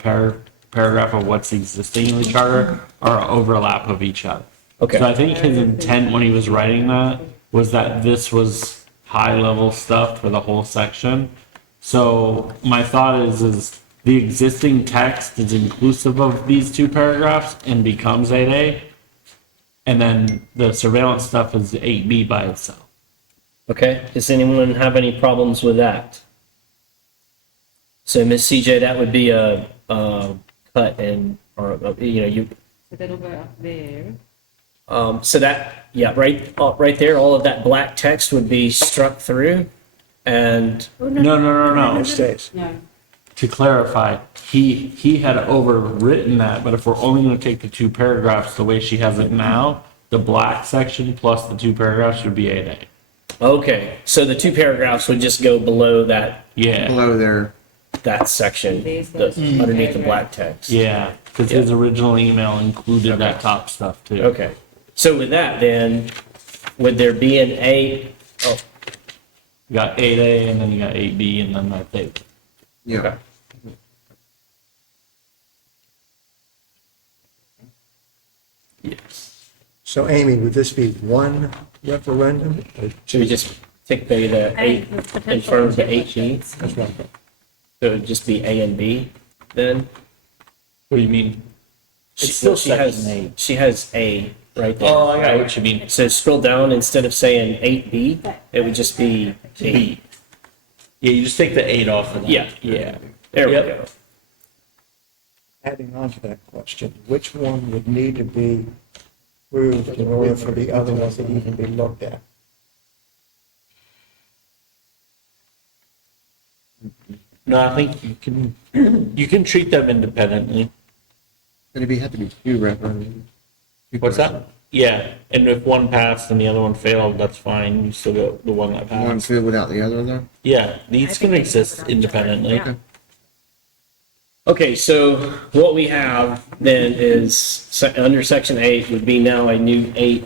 paragraph of what's existing in the charter are overlap of each other. Okay. So I think his intent when he was writing that was that this was high level stuff for the whole section. So my thought is the existing text is inclusive of these two paragraphs and becomes 8A. And then the surveillance stuff is 8B by itself. Okay, does anyone have any problems with that? So Ms. CJ, that would be a cut and, or, you, so that'll go up there. so that, yeah, right there, all of that black text would be struck through and, No. It stays. No, To clarify, he had overwritten that, but if we're only going to take the two paragraphs the way she has it now, the black section plus the two paragraphs should be 8A. okay, so the two paragraphs would just go below that, Yeah, Below there. that section, underneath the black text. yeah, because his original email included that top stuff too. Okay, so with that then, would there be an A? Oh, You got 8A and then you got 8B and then that's it. Yeah. okay. Yes. So Amy, would this be one referendum? Or Should we just take the I 8 think the in potential front of the to 8B? That's one. So it would just be A and B then? What do you mean? She has A right there. Oh, I got right? what you mean. So scroll down, instead of saying 8B, it would just be B. Yeah, you just take the 8 off of that. Yeah. There we Yep. go. Adding on to that question, which one would need to be approved in order for the other one to even be looked at? No, I think you can treat them independently. But it'd have to be 2 referendums. What's that? Yeah, and if one passed and the other one failed, that's fine. You still got the one that One passed. field without the other though? Yeah, I these think can they exist put it on the chart. independently. Yeah. Okay, so what we have then is, under section 8 would be now a new 8,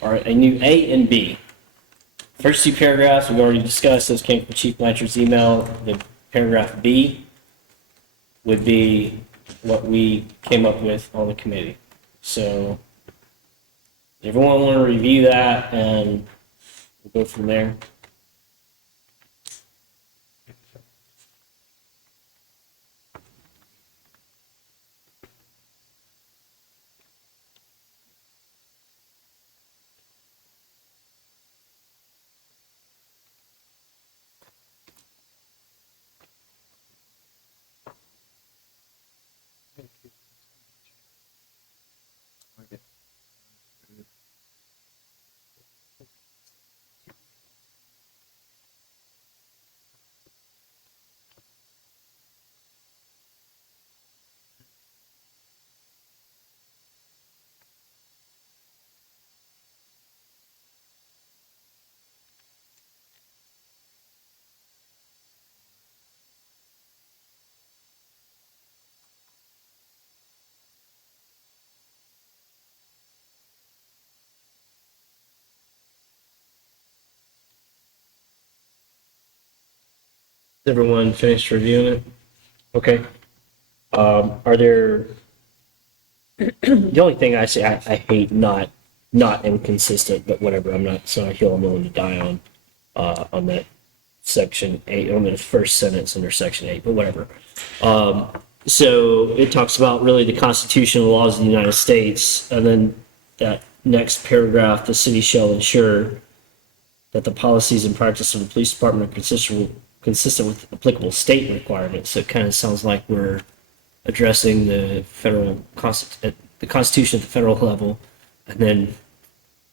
or a new A and B. First two paragraphs, we've already discussed, those came from Chief Blanchard's email. The paragraph B would be what we came up with on the committee. So, everyone want to review that and we'll go from there? everyone finished reviewing it? Okay. Are there, the only thing I say, I hate not inconsistent, but whatever, I'm not, it's not a hill I'm willing to die on that section 8, on the first sentence under section 8, but whatever. So it talks about really the Constitution and laws of the United States, and then that next paragraph, the city shall ensure that the policies and practice of the police department are consistent with applicable state requirements. So it kind of sounds like we're addressing the the Constitution at the federal level, and then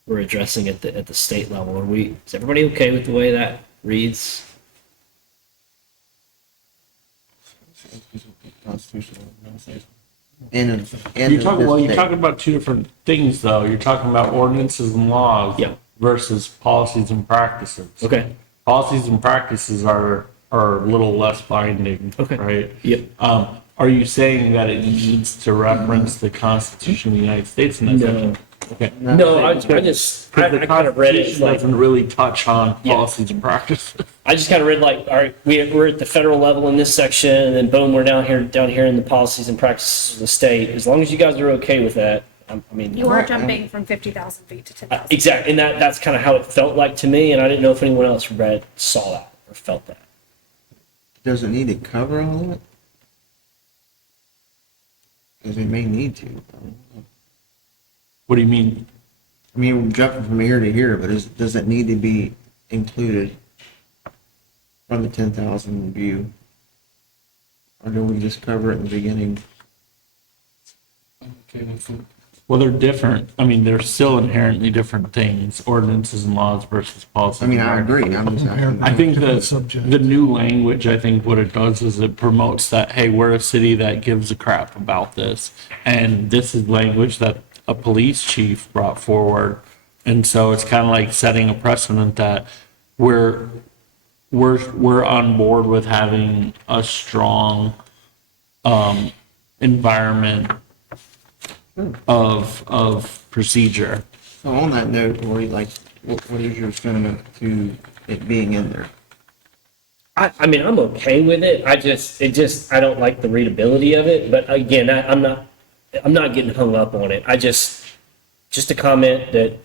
we're addressing it at the state level. Is everybody okay with the way that reads? You're talking about two different things, though. You're talking about ordinances and laws Yeah. versus policies and practices. Okay. Policies and practices are a little less binding, Okay. right? Yep. Are you saying that it needs to reference the Constitution of the United States in that No. section? Okay. No, I kind of read it Constitution like, doesn't really touch on Yeah. policies and practices. I just kind of read like, all right, we're at the federal level in this section, and then boom, we're down here in the policies and practices of the state. As long as you guys are okay with that, I mean. You are jumping from 50,000 feet to 10,000. Exactly, and that's kind of how it felt like to me, and I didn't know if anyone else saw that or felt that. Does it need to cover all of it? Because it may need to. What do you mean? I mean, we're jumping from here to here, but does it need to be included from the 10,000 view? Or do we just cover it in the beginning? Well, they're different. I mean, they're still inherently different things, ordinances and laws versus policies. I mean, and I practices. agree. I'm just asking. I think Different that subject. the new language, I think what it does is it promotes that, hey, we're a city that gives a crap about this. And this is language that a police chief brought forward. And so it's kind of like setting a precedent that we're on board with having a strong environment of procedure. So on that note, Lori, like, what is your sentiment to it being in there? I mean, I'm okay with it. I don't like the readability of it. But again, I'm not getting hung up on it. Just a comment that.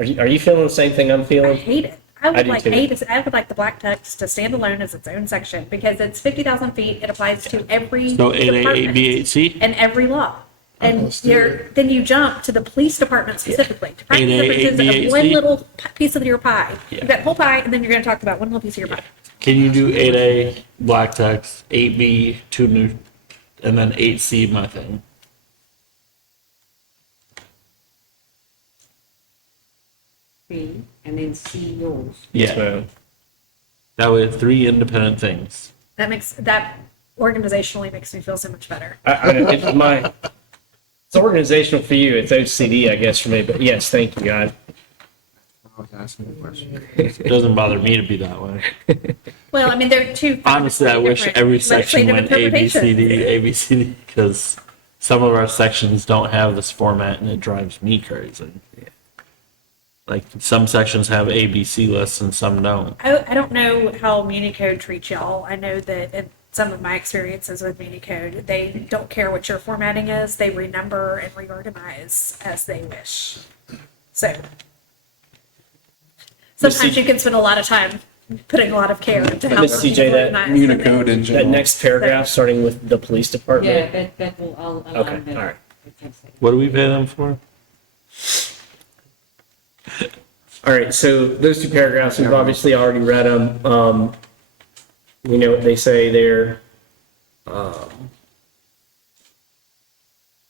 Are you feeling the same thing I'm I feeling? hate it. I do too. I would like the black text to stand alone as its own section because it's 50,000 feet. It applies to every So 8A, department 8B, 8C? and every law. And Let's do then you jump to the police department specifically to practice 8A, differences 8B, of one 8C? little piece of your pie. Yeah. You've got the whole pie, and then you're going to talk about one little piece of your pie. Can you do 8A, black text, 8B, two new, and then 8C, my thing? B, and then C yours. Yeah. So, That way, 3 independent things. That organizationally makes me feel so much better. it's organizational for you. It's OCD, I guess, for me. But yes, thank you. I was asking the question. It doesn't bother me to be that way. Well, I mean, they're two. Honestly, I wish different every section legislative went A, B, C, interpretations. D, A, B, C, D, because some of our sections don't have this format and it drives me crazy. Like, some sections have A, B, C lists and some don't. I don't know how Municode treats y'all. I know that in some of my experiences with Municode, they don't care what your formatting is. They renumber and reorganize as they wish. So sometimes you can spend a lot of time putting a lot of care into how Miss CJ, that organize. Unicode in that general. next paragraph, starting with the police department. Yeah, that will all align Okay, better. all right. What do we pay them for? All right, so those two paragraphs, we've obviously already read them. We know what they say there. And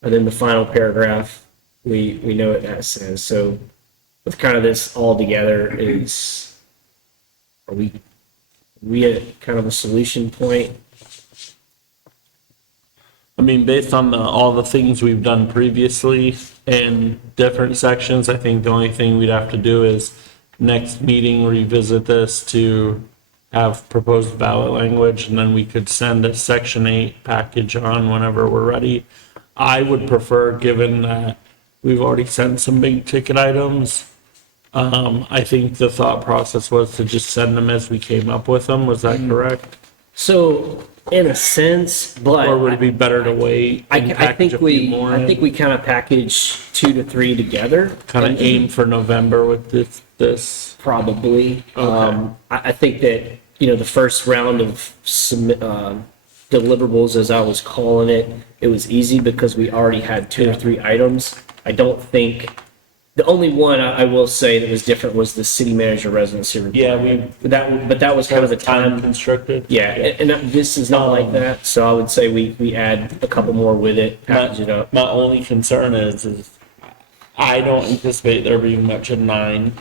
then the final paragraph, we know what that says. So with kind of this all together are we at kind of a solution point? I mean, based on all the things we've done previously in different sections, I think the only thing we'd have to do is next meeting revisit this to have proposed ballot language, and then we could send a Section 8 package on whenever we're ready. I would prefer, given that we've already sent some big ticket items, I think the thought process was to just send them as we came up with them. Was that correct? So in a sense, but. Or would it be better to wait and I package a think few more? I think we kind of package 2 to 3 together. Kind of aim for November with this. Probably. I think that, the first round of deliverables, as I was calling it, it was easy because we already had 2 or 3 items. I don't think, the only one I will say that was different was the city manager residency report. Yeah, But that was kind of the time. constricted. Yeah, and this is not like that, so I would say we add a couple more with it, package it up. My only concern is I don't anticipate there being much of 9.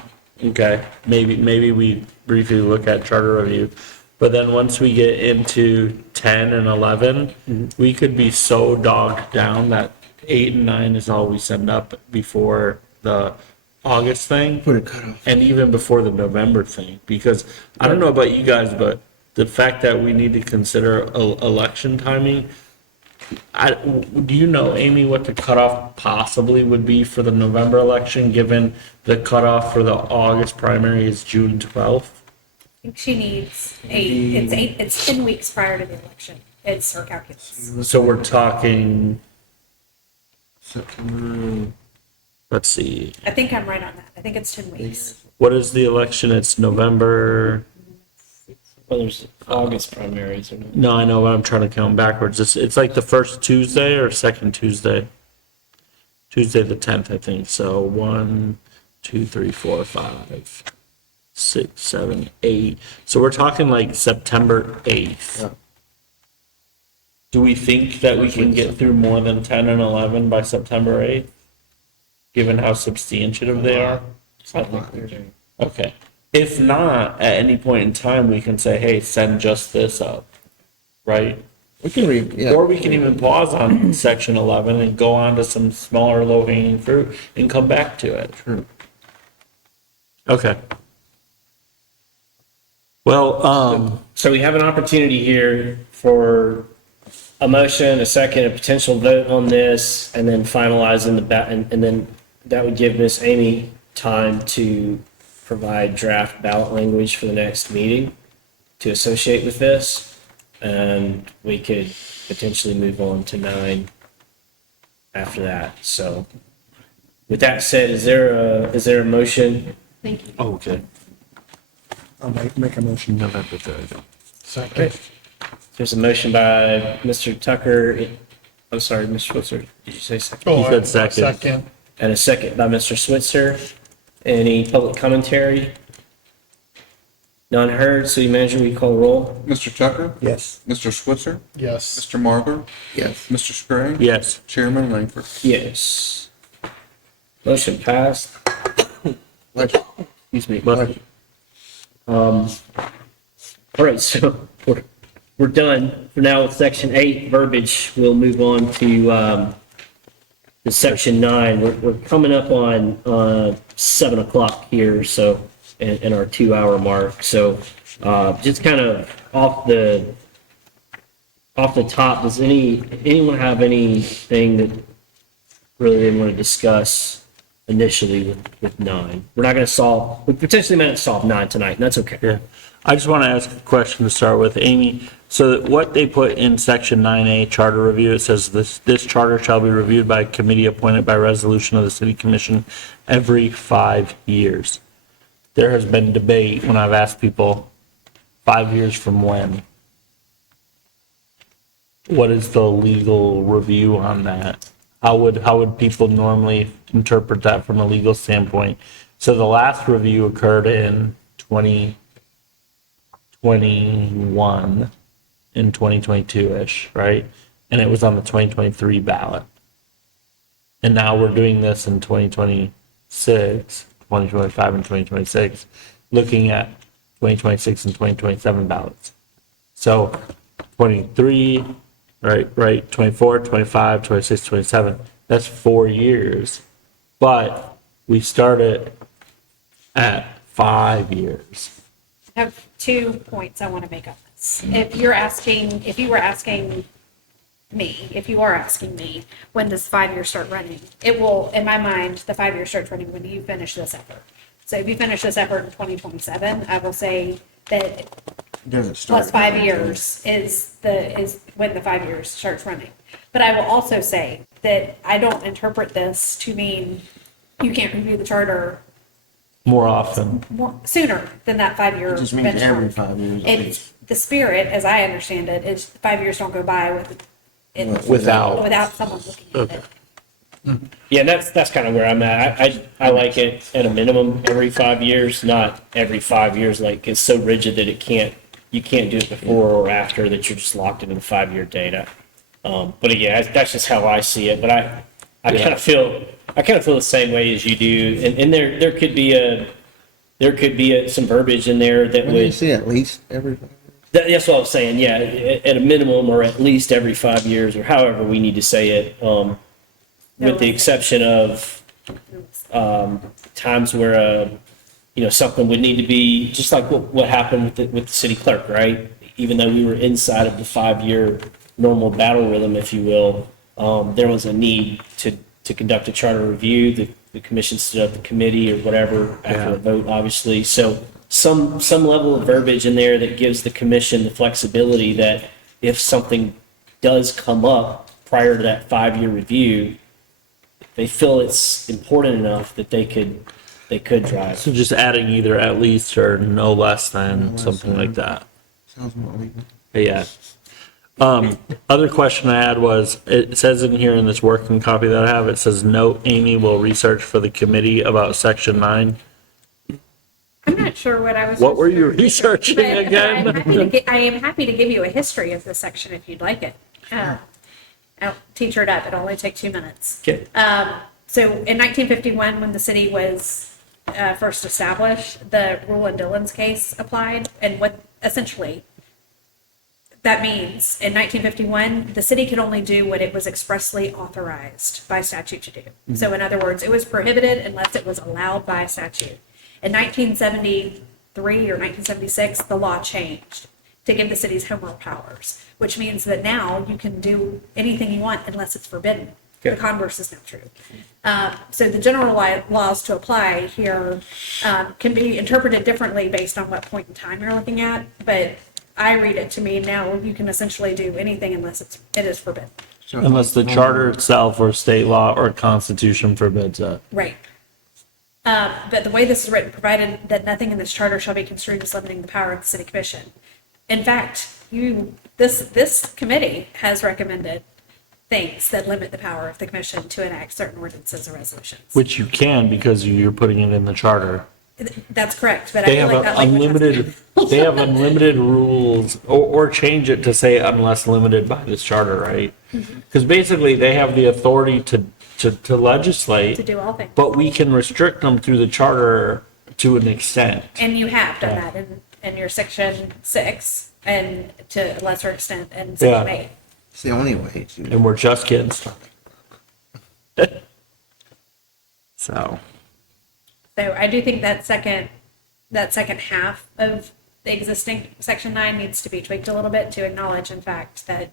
Okay, maybe we briefly look at charter review, but then once we get into 10 and 11, we could be so dogged down that 8 and 9 is all we send up before the August thing. Put a cutoff. And even before the November thing, because I don't know about you guys, but the fact that we need to consider election timing, do you know, Amy, what the cutoff possibly would be for the November election, given the cutoff for the August primary is June 12th? I think she needs 8, it's 10 weeks prior to the election. It's her calculus. So we're talking, September. let's see, I think I'm right on that. I think it's 10 weeks. what is the election? It's November. Well, there's August primaries or not. No, I know, but I'm trying to count backwards. It's like the first Tuesday or second Tuesday? Tuesday the 10th, I think. So 1, 2, 3, 4, 5, 6, 7, 8. So we're talking like September 8th. Do we think that we can get through more than 10 and 11 by September 8th? Given how substantive they are? I think we're doing. Okay. If not, at any point in time, we can say, hey, send just this up, right? We can read, yeah. Or we can even pause on section 11 and go on to some smaller low-hanging fruit and come back to it. True. Okay. Well, So we have an opportunity here for a motion, a second, a potential vote on this, and then finalizing and then that would give Miss Amy time to provide draft ballot language for the next meeting to associate with this. And we could potentially move on to 9 after that. So with that said, is there a motion? Thank you. okay. I'll make a motion. November 3rd. Second. There's a motion by Mr. Tucker. I'm sorry, Mr. Switzer. Did you say second? Oh, He said second. Second. And a second by Mr. Switzer. Any public commentary? None heard. City manager, will you call the roll? Mr. Tucker? Yes. Mr. Switzer? Yes. Mr. Marber? Yes. Mr. Scray? Yes. Chairman Langford? Yes. Motion passed. Excuse me. But All right, so we're done for now with section 8 verbiage. We'll move on to section 9. We're coming up on 7 o'clock here, so in our 2-hour mark. So just kind of off the top, does anyone have anything that really they want to discuss initially with 9? We're not going to solve, we potentially might not solve 9 tonight, and that's okay. yeah, I just want to ask a question to start with, Amy. So that what they put in section 9A charter review, it says this charter shall be reviewed by a committee appointed by resolution of the city commission every 5 years. There has been debate when I've asked people 5 years from when. What is the legal review on that? How would people normally interpret that from a legal standpoint? So the last review occurred in 2021 in 2022-ish, right? And it was on the 2023 ballot. And now we're doing this in 2026, 2025 and 2026, looking at 2026 and 2027 ballots. So 23, right, 24, 25, 26, 27, that's 4 years. But we started at 5 years. I have 2 points I want to make on this. If you are asking me, when does 5 years start running? It will, in my mind, the 5 years starts running when you finish this effort. So if you finish this effort in 2027, I will say that Doesn't start. plus 5 years is when the 5 years starts running. But I will also say that I don't interpret this to mean you can't review the charter More often. sooner than that 5 year It just means every benchmark. 5 years at It's, least. the spirit, as I understand it, is 5 years don't go by Without. without someone looking at it. Yeah, that's kind of where I'm at. I like it at a minimum every 5 years, not every 5 years. Like it's so rigid that you can't do it before or after that you're just locked into the 5 year data. But yeah, that's just how I see it. But I kind of feel the same way as you do. And there could be some verbiage in there that When you would. see at least every. That's what I was saying. Yeah, at a minimum or at least every 5 years or however we need to say it. With the exception of times where something would need to be just like what happened with the city clerk, right? Even though we were inside of the 5 year normal battle rhythm, if you will, there was a need to conduct a charter review. The commission stood up the committee or whatever after a vote, obviously. So some level of verbiage in there that gives the commission the flexibility that if something does come up prior to that 5 year review, they feel it's important enough that they could drive. So just adding either at least or no less than, something like that. Sounds more legal. But yeah. Other question I had was, it says in here in this working copy that I have, it says, note Amy will research for the committee about section 9. I'm not sure what I was. What were you researching But again? I am happy to give you a history of this section if you'd like it. I'll teacher it up. It'll only take 2 minutes. Okay. So in 1951, when the city was first established, the Rule and Dillon's case applied. And what essentially that means, in 1951, the city could only do what it was expressly authorized by statute to do. So in other words, it was prohibited unless it was allowed by statute. In 1973 or 1976, the law changed to give the cities home rule powers, which means that now you can do anything you want unless it's forbidden. The converse is not true. So the general laws to apply here can be interpreted differently based on what point in time you're looking at, but I read it to mean now you can essentially do anything unless it is forbidden. Unless the charter itself or state law or constitution forbids it. Right. But the way this is written, provided that nothing in this charter shall be construed as limiting the power of the city commission. In fact, this committee has recommended things that limit the power of the commission to enact certain ordinances or resolutions. Which you can because you're putting it in the charter. That's correct, but I They feel have like that language has they have unlimited rules, or change it to say unless limited by this charter, right? Because basically they have the authority to legislate. to do all things. But we can restrict them through the charter to an extent. And you have done that in your section 6 and to a lesser extent in section Yeah. 8. It's the only way to. And we're just getting started. So, So I do think that second half of the existing section 9 needs to be tweaked a little bit to acknowledge, in fact, that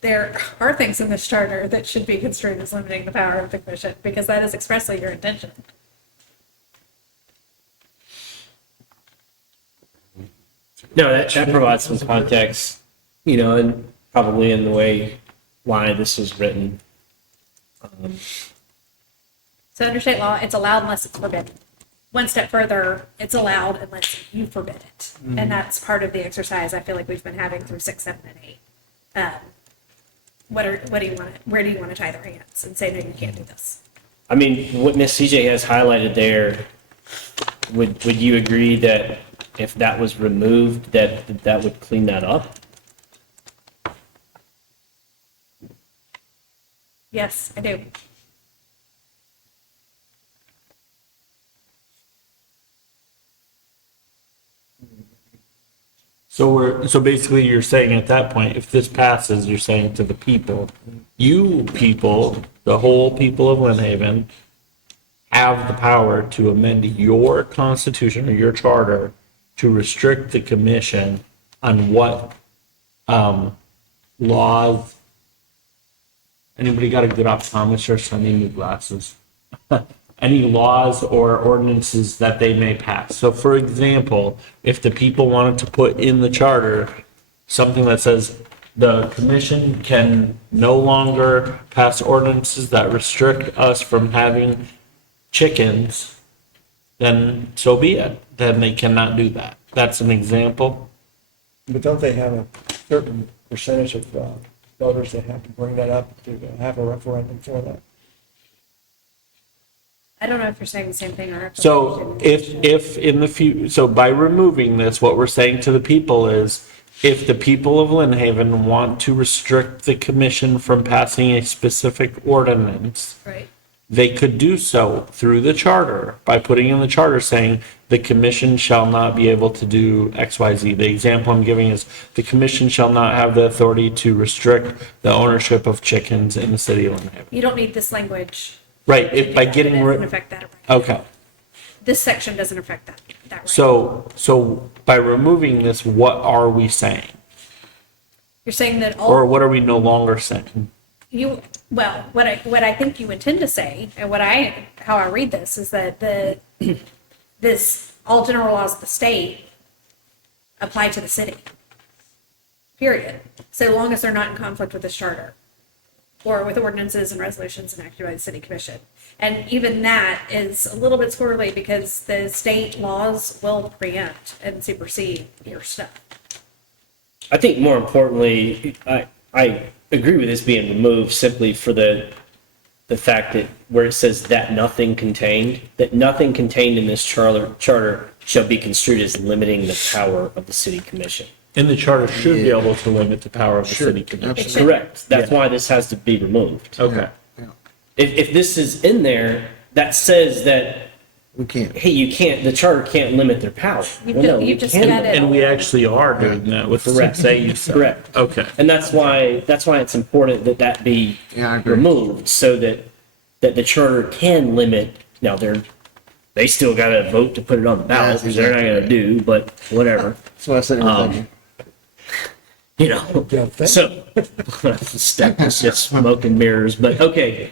there are things in this charter that should be construed as limiting the power of the commission, because that is expressly your intention. No, that provides some context, and probably in the way why this is written. So under state law, it's allowed unless it's forbidden. One step further, it's allowed unless you forbid it. And that's part of the exercise I feel like we've been having through 6, 7, and 8. Where do you want to tie their hands and say, no, you can't do this? I mean, what Miss CJ has highlighted there, would you agree that if that was removed, that would clean that up? Yes, I do. so basically you're saying at that point, if this passes, you're saying to the people, you people, the whole people of Lynn Haven, have the power to amend your constitution or your charter to restrict the commission on what laws. Anybody got a good optometrist? I need new glasses. any laws or ordinances that they may pass. So for example, if the people wanted to put in the charter something that says the commission can no longer pass ordinances that restrict us from having chickens, then so be it. Then they cannot do that. That's an example. But don't they have a certain percentage of voters that have to bring that up to have a referendum for that? I don't know if you're saying the same thing or. So if in the future, so by removing this, what we're saying to the people is, if the people of Lynn Haven want to restrict the commission from passing a specific ordinance, Right. they could do so through the charter by putting in the charter saying the commission shall not be able to do X, Y, Z. The example I'm giving is the commission shall not have the authority to restrict the ownership of chickens in the city of Lynn Haven. You don't need this language. Right, if by getting It doesn't rid, affect that. okay. This section doesn't affect that right. So by removing this, what are we saying? You're saying that all. Or what are we no longer saying? Well, what I think you intend to say, and how I read this is that this all general laws of the state apply to the city. Period. So long as they're not in conflict with this charter or with ordinances and resolutions enacted by the city commission. And even that is a little bit squirrely because the state laws will preempt and supersede your stuff. I think more importantly, I agree with this being removed simply for the fact that where it says that nothing contained in this charter shall be construed as limiting the power of the city commission. And the charter should be able to limit the power of the city commission. Correct. That's why this has to be removed. Okay. If this is in there, that says that, We can't. hey, you can't, the charter can't limit their power. Well, no, You you just can. got it. And we actually are doing that with Correct. say you said. Correct. Okay. And that's why it's important that that be Yeah, I agree. removed so that the charter can limit. Now they still got to vote to put it on the ballot, That's which they're not going to do, but whatever. That's what I said. You know, Yeah, thank so step is just smoke and mirrors, but okay.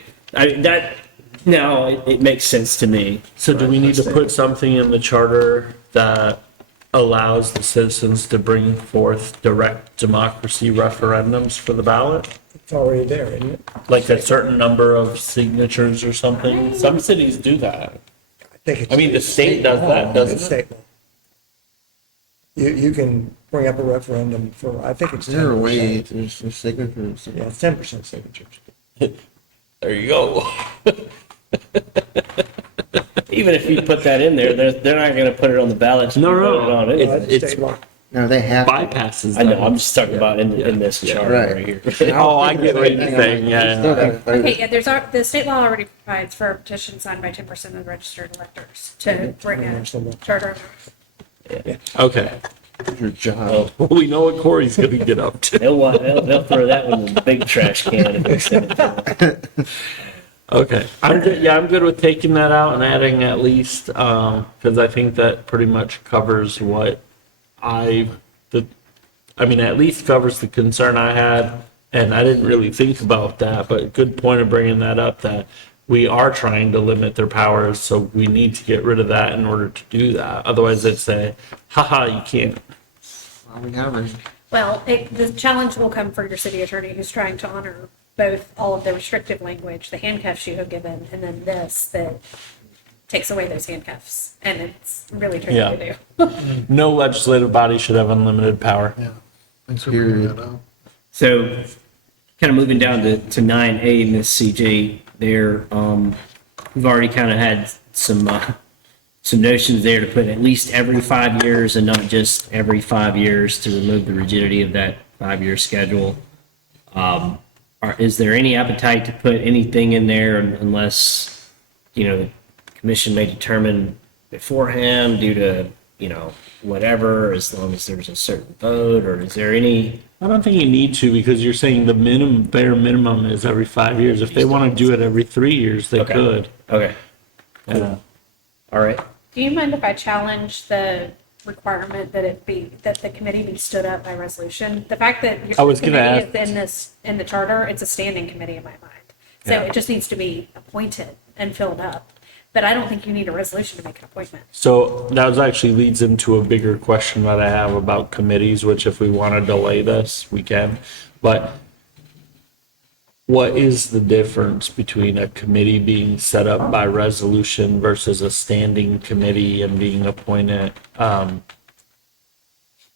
Now it makes sense to me. So do we need to put something in the charter that allows the citizens to bring forth direct democracy referendums for the ballot? It's already there, isn't it? Like a certain number of signatures or something? Some cities do that. I think it's. I mean, the state does that, It's doesn't it? state law. You can bring up a referendum for, I think it's Is there a 10%. way to signatures? Yeah, it's 10% signatures. There you go. Even if you put that in there, they're not going to put it on the ballot. to No, be no, voted on it- it. It's it's- state law. No, they have. to. Bypasses I know. that. I'm just talking about in this chart Right. right here. Oh, I get what you're saying, yeah. Still gotta vote. Okay, yeah, the state law already provides for a petition signed by 10% of the registered electors to bring a charter. Okay. Your job. Well, we know what Corey's gonna get up to. They'll throw that one in the big trash can if they send it to them. Okay, I'm good, yeah, I'm good with taking that out and adding at least, because I think that pretty much covers what at least covers the concern I had, and I didn't really think about that, but good point of bringing that up, that we are trying to limit their powers, so we need to get rid of that in order to do that. Otherwise, they'd say, haha, you can't. Well, we have a, Well, the challenge will come for your city attorney who's trying to honor both all of the restrictive language, the handcuffs you have given, and then this that takes away those handcuffs. And it's really tricky Yeah. to do. No legislative body should have unlimited power. Yeah. Thanks for bringing that up. So, kind of moving down to 9A, Miss CJ, there, we've already kind of had some notions there to put at least every 5 years and not just every 5 years to remove the rigidity of that 5-year schedule. Is there any appetite to put anything in there unless, the commission may determine beforehand due to, whatever, as long as there's a certain vote, or is there any? I don't think you need to, because you're saying the bare minimum is every 5 years. If they want to do it every 3 years, they Okay. could. Okay, Yeah. all right. Do you mind if I challenge the requirement that the committee be stood up by resolution? The fact that your I was gonna committee ask. is in the charter, it's a standing committee in my mind. So Yeah. it just needs to be appointed and filled up. but I don't think you need a resolution to make an appointment. So that was actually leads into a bigger question that I have about committees, which if we want to delay this, we can. But what is the difference between a committee being set up by resolution versus a standing committee and being appointed?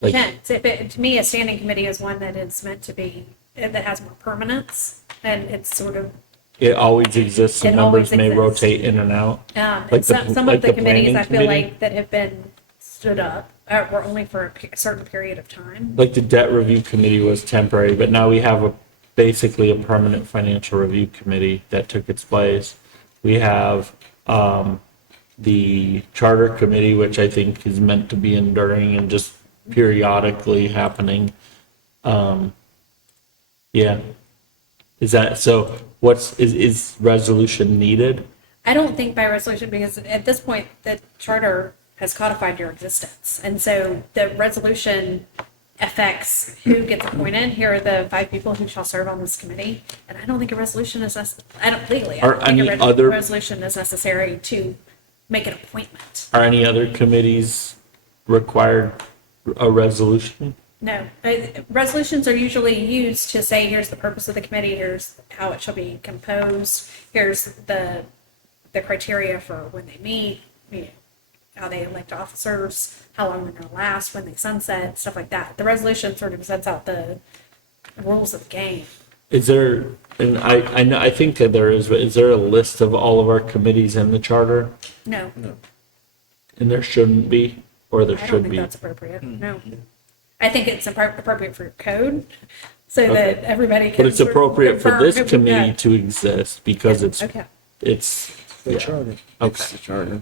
Like, Depends. To me, a standing committee is one that is meant to be, that has more permanence, and it's sort of, it always exists and It members always may exists. rotate in and out. and Like some like of the committees, planning I feel committee? like, that have been stood up, were only for a certain period of time. Like the debt review committee was temporary, but now we have basically a permanent financial review committee that took its place. We have the charter committee, which I think is meant to be enduring and just periodically happening. Yeah. Is that, so is resolution needed? I don't think by resolution, because at this point, the charter has codified your existence. And so the resolution affects who gets appointed. Here are the 5 people who shall serve on this committee. And I don't think a resolution is, I don't legally, I Are don't think any a other- resolution is necessary to make an appointment. Are any other committees required a resolution? No, resolutions are usually used to say, here's the purpose of the committee, here's how it shall be composed, here's the criteria for when they meet, you know, how they elect officers, how long they're gonna last, when they sunset, stuff like that. The resolution sort of sets out the rules of the game. Is there, and I know, I think that there is, but is there a list of all of our committees in the charter? No, And there shouldn't be, or there I don't should think be? that's appropriate, no. I think it's appropriate for your code, so that everybody can. But it's sort of appropriate for confirm this who we committee got. to exist because Okay. it's, The yeah. charter. Okay.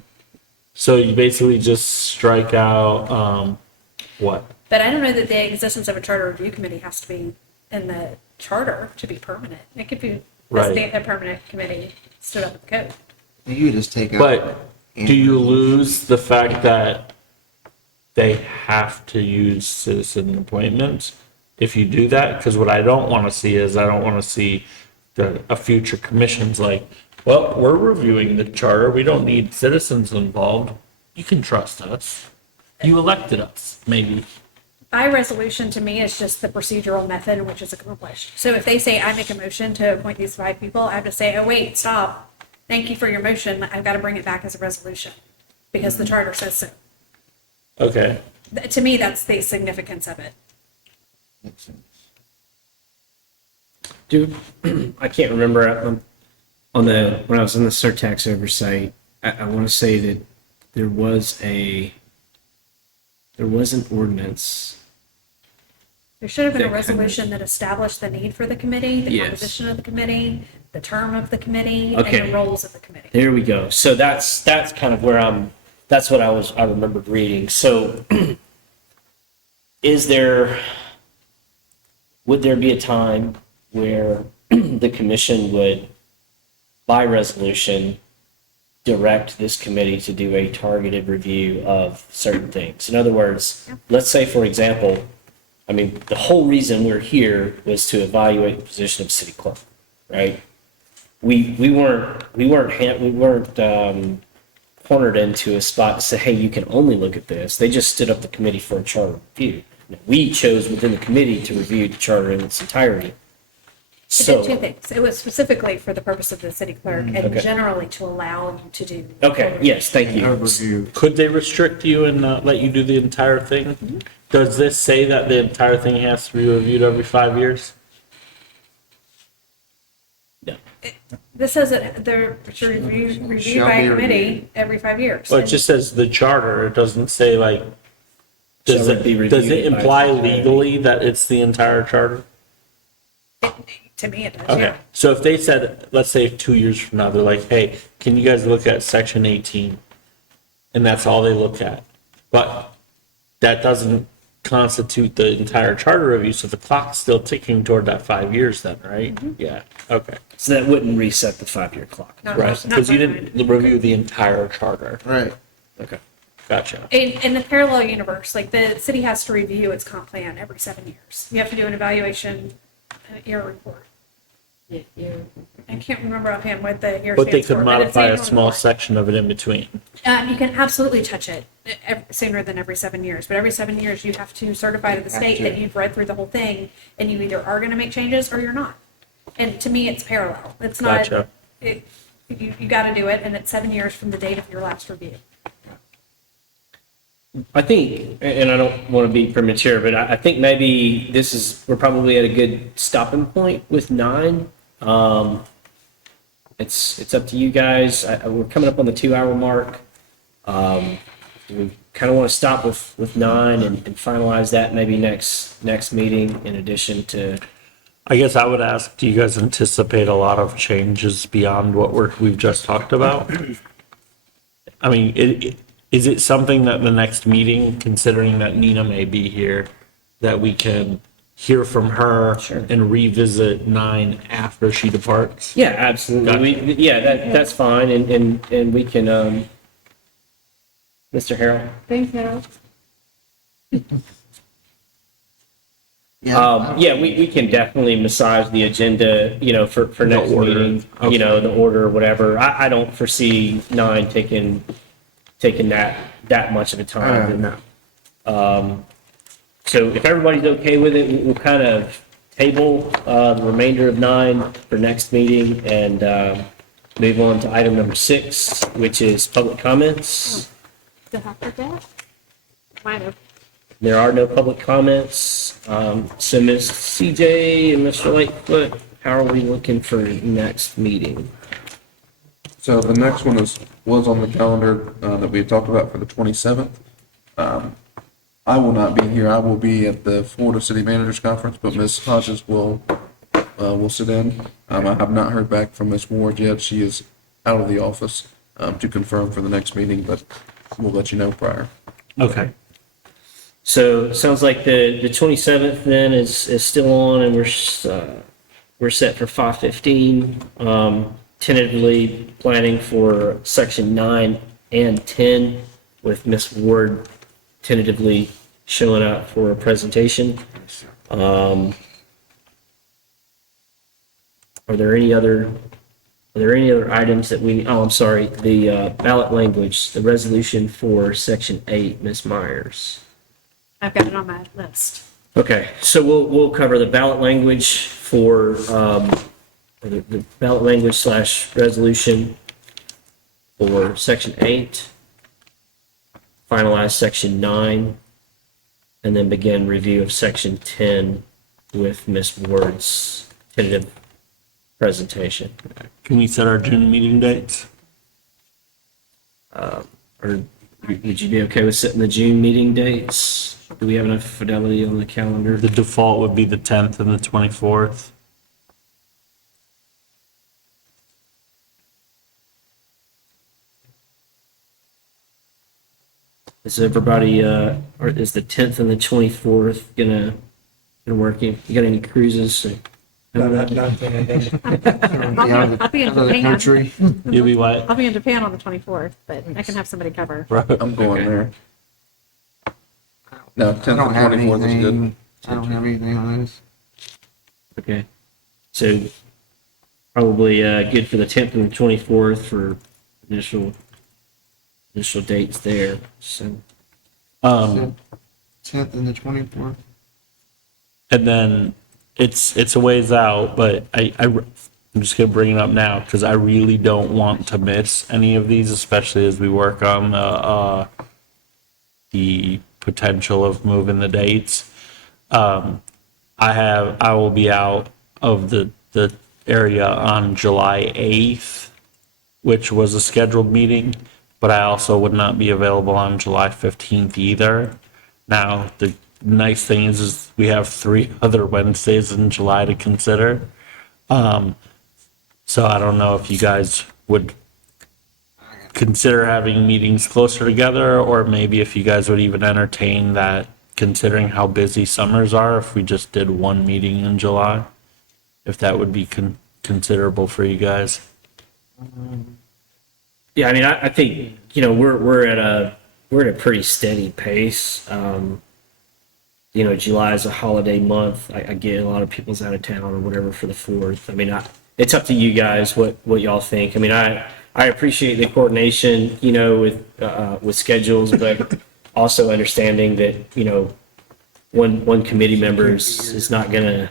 So you basically just strike out, what? But I don't know that the existence of a charter review committee has to be in the charter to be permanent. It could be Right. a permanent committee stood up with the code. You just take out. But do you lose the fact that they have to use citizen appointments if you do that? Because what I don't want to see is, I don't want to see a future commission's like, well, we're reviewing the charter. We don't need citizens involved. You can trust us. You elected us, maybe. By resolution, to me, is just the procedural method in which it's accomplished. So if they say, I make a motion to appoint these 5 people, I have to say, oh, wait, stop. Thank you for your motion. I've got to bring it back as a resolution because the charter says so. Okay. To me, that's the significance of it. Dude, I can't remember when I was in the surtax oversight, I want to say that there was an ordinance. There should have been a That kind of- resolution that established the need for the committee, the Yes. composition of the committee, the term of the committee, and Okay. the roles of the committee. There we go. So that's kind of where that's what I remembered reading. So would there be a time where the commission would, by resolution, direct this committee to do a targeted review of certain things? In other words, let's say, for example, I mean, the whole reason we're here was to evaluate the position of city clerk, right? We weren't cornered into a spot to say, hey, you can only look at this. They just stood up the committee for a charter review. We chose within the committee to review the charter in its entirety. It So, did 2 things. It was specifically for the purpose of the city clerk and Okay. generally to allow you to do. okay, yes, thank you. Overview. Could they restrict you and not let you do the entire thing? Does this say that the entire thing has to be reviewed every 5 years? No. This says that they're reviewed Shall by be a committee reviewed. every 5 years. Well, it just says the charter. It doesn't say like, does Shall it be it, does it reviewed by imply the entirety? legally that it's the entire charter? To me, it does, Okay, yeah. so if they said, let's say 2 years from now, they're like, hey, can you guys look at section 18? And that's all they look at. But that doesn't constitute the entire charter review, so the clock's still ticking toward that 5 years then, right? Mm-hmm. Yeah, okay, So that wouldn't reset the 5-year clock. Not- right, not because you by didn't mine. review the entire charter. Right. Okay. Gotcha. In the parallel universe, like the city has to review its comp plan every 7 years. You have to do an evaluation, year report. You're I can't remember offhand what the year But they stands for. could but it's modify a annual small report. section of it in between. You can absolutely touch it sooner than every 7 years, but every 7 years you have to certify to the state that you've read through the whole thing, and you either are going to make changes or you're not. And to me, it's parallel. It's not. Gotcha. You got to do it, and it's 7 years from the date of your last review. I think, and I don't want to be premature, but I think maybe we're probably at a good stopping point with 9. It's up to you guys. We're coming up on the 2-hour mark. We kind of want to stop with 9 and finalize that maybe next meeting in addition to, I guess I would ask, do you guys anticipate a lot of changes beyond what we've just talked about? I mean, is it something that the next meeting, considering that Nina may be here, that we can hear from her Sure. and revisit 9 after she departs? yeah, absolutely. That's fine. And we can, Mr. Harrell. Thanks, Harold. We can definitely massage the agenda, for next order. meeting, the order, whatever. I don't foresee 9 taking that much of a time. No. So if everybody's okay with it, we'll kind of table the remainder of 9 for next meeting and move on to item number 6, which is public comments. Still have to that? Might have. There are no public comments. So Ms. CJ and Mr. Lightfoot, how are we looking for next meeting? So the next one was on the calendar that we had talked about for the 27th. I will not be here. I will be at the Florida City Managers Conference, but Ms. Hodges will sit in. I have not heard back from Ms. Ward yet. She is out of the office to confirm for the next meeting, but we'll let you know prior. Okay. So it sounds like the 27th then is still on and we're set for 5:15. Tentatively planning for section 9 and 10 with Ms. Ward tentatively showing up for a presentation. Are there any other items that I'm sorry, the ballot language, the resolution for section 8, Ms. Myers? I've got it on my list. Okay, so we'll cover the ballot language for, or the ballot language / resolution for section 8, finalize section 9, and then begin review of section 10 with Ms. Ward's tentative presentation. Can we set our June meeting dates? Or would you be okay with setting the June meeting dates? Do we have enough fidelity on the calendar? The default would be the 10th and the 24th. Is everybody, or is the 10th and the 24th gonna work? You got any cruises? No, not thinking. I'll be in Out of the Japan. country. You'll be what? I'll be in Japan on the 24th, but I can have somebody cover. I'm going Okay. there. No, I 10th don't and have 24th is good. anything. I don't have anything on this. Okay. So probably good for the 10th and the 24th for initial dates there. So 10th and the 24th. And then it's a ways out, but I'm just gonna bring it up now because I really don't want to miss any of these, especially as we work on the potential of moving the dates. I will be out of the area on July 8th, which was a scheduled meeting, but I also would not be available on July 15th either. Now, the nice thing is we have 3 other Wednesdays in July to consider. So I don't know if you guys would consider having meetings closer together, or maybe if you guys would even entertain that, considering how busy summers are, if we just did 1 meeting in July, if that would be considerable for you guys. yeah, I mean, I think we're at a pretty steady pace. July is a holiday month. I get a lot of people's out of town or whatever for the 4th. I mean, it's up to you guys what y'all think. I mean, I appreciate the coordination, with schedules, but also understanding that, one committee member is not gonna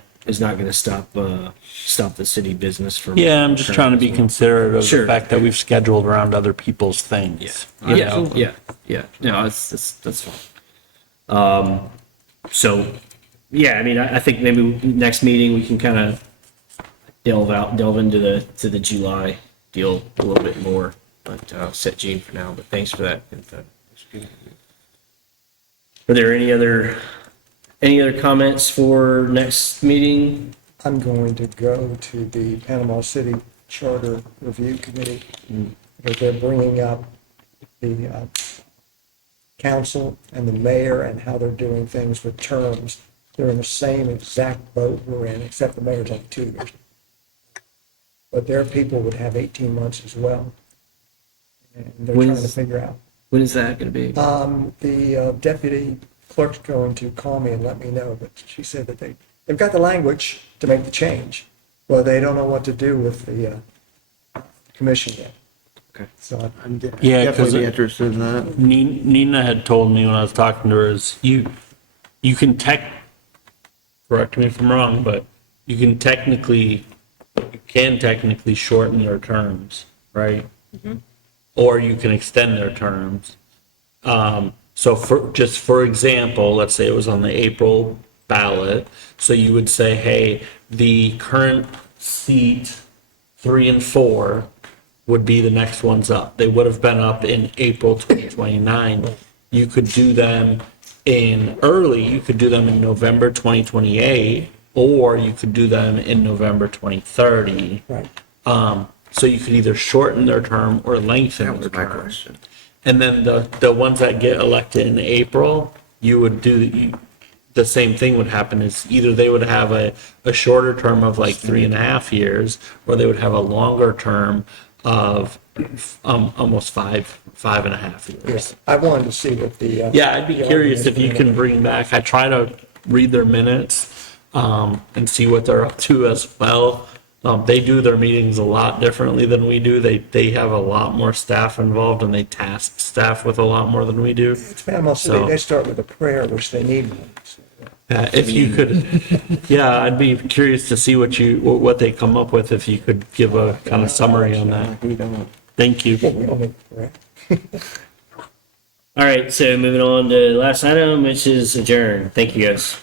stop the city business from. Yeah, I'm just trying to be considerate of Sure. the fact that we've scheduled around other people's things. you know? Yeah. No, that's fine. So, yeah, I mean, I think maybe next meeting we can kind of delve into the July deal a little bit more, but I'll set Gene for now, but thanks for that info. Are there any other comments for next meeting? I'm going to go to the Panama City Charter Review Committee because they're bringing up the council and the mayor and how they're doing things with terms. They're in the same exact boat we're in, except the mayor's only 2 years. But their people would have 18 months as well. And they're trying to When's- figure out. When is that going to be? The deputy clerk's going to call me and let me know, but she said that they've got the language to make the change. Well, they don't know what to do with the commission yet. Okay. So I'm Yeah, 'cause definitely be it- interested in that. Nina had told me when I was talking to her is you can correct me if I'm wrong, but you can technically shorten their terms, right? Or you can extend their terms. So for example, let's say it was on the April ballot. So you would say, hey, the current seat 3 and 4 would be the next ones up. They would have been up in April 2029. You could do them you could do them in November 2028, or you could do them in November 2030. Right. So you could either shorten their term or lengthen their term. And then the ones that get elected in April, you would do the same thing would happen is either they would have a shorter term of like 3.5 years, or they would have a longer term of almost 5.5 years. Yes, I wanted to see what the. Yeah, I'd be the curious if you argument- can bring back, I try to read their minutes and see what they're up to as well. They do their meetings a lot differently than we do. They have a lot more staff involved and they task staff with a lot more than we do. It's Panama City, So- they start with a prayer, which they need one. So, If you could, yeah, I'd be curious to see what they come up with, if you could give a kind of summary on that. We don't. Thank you. well, we don't need a prayer. All right, so moving on to the last item, which is adjourn. Thank you, guys.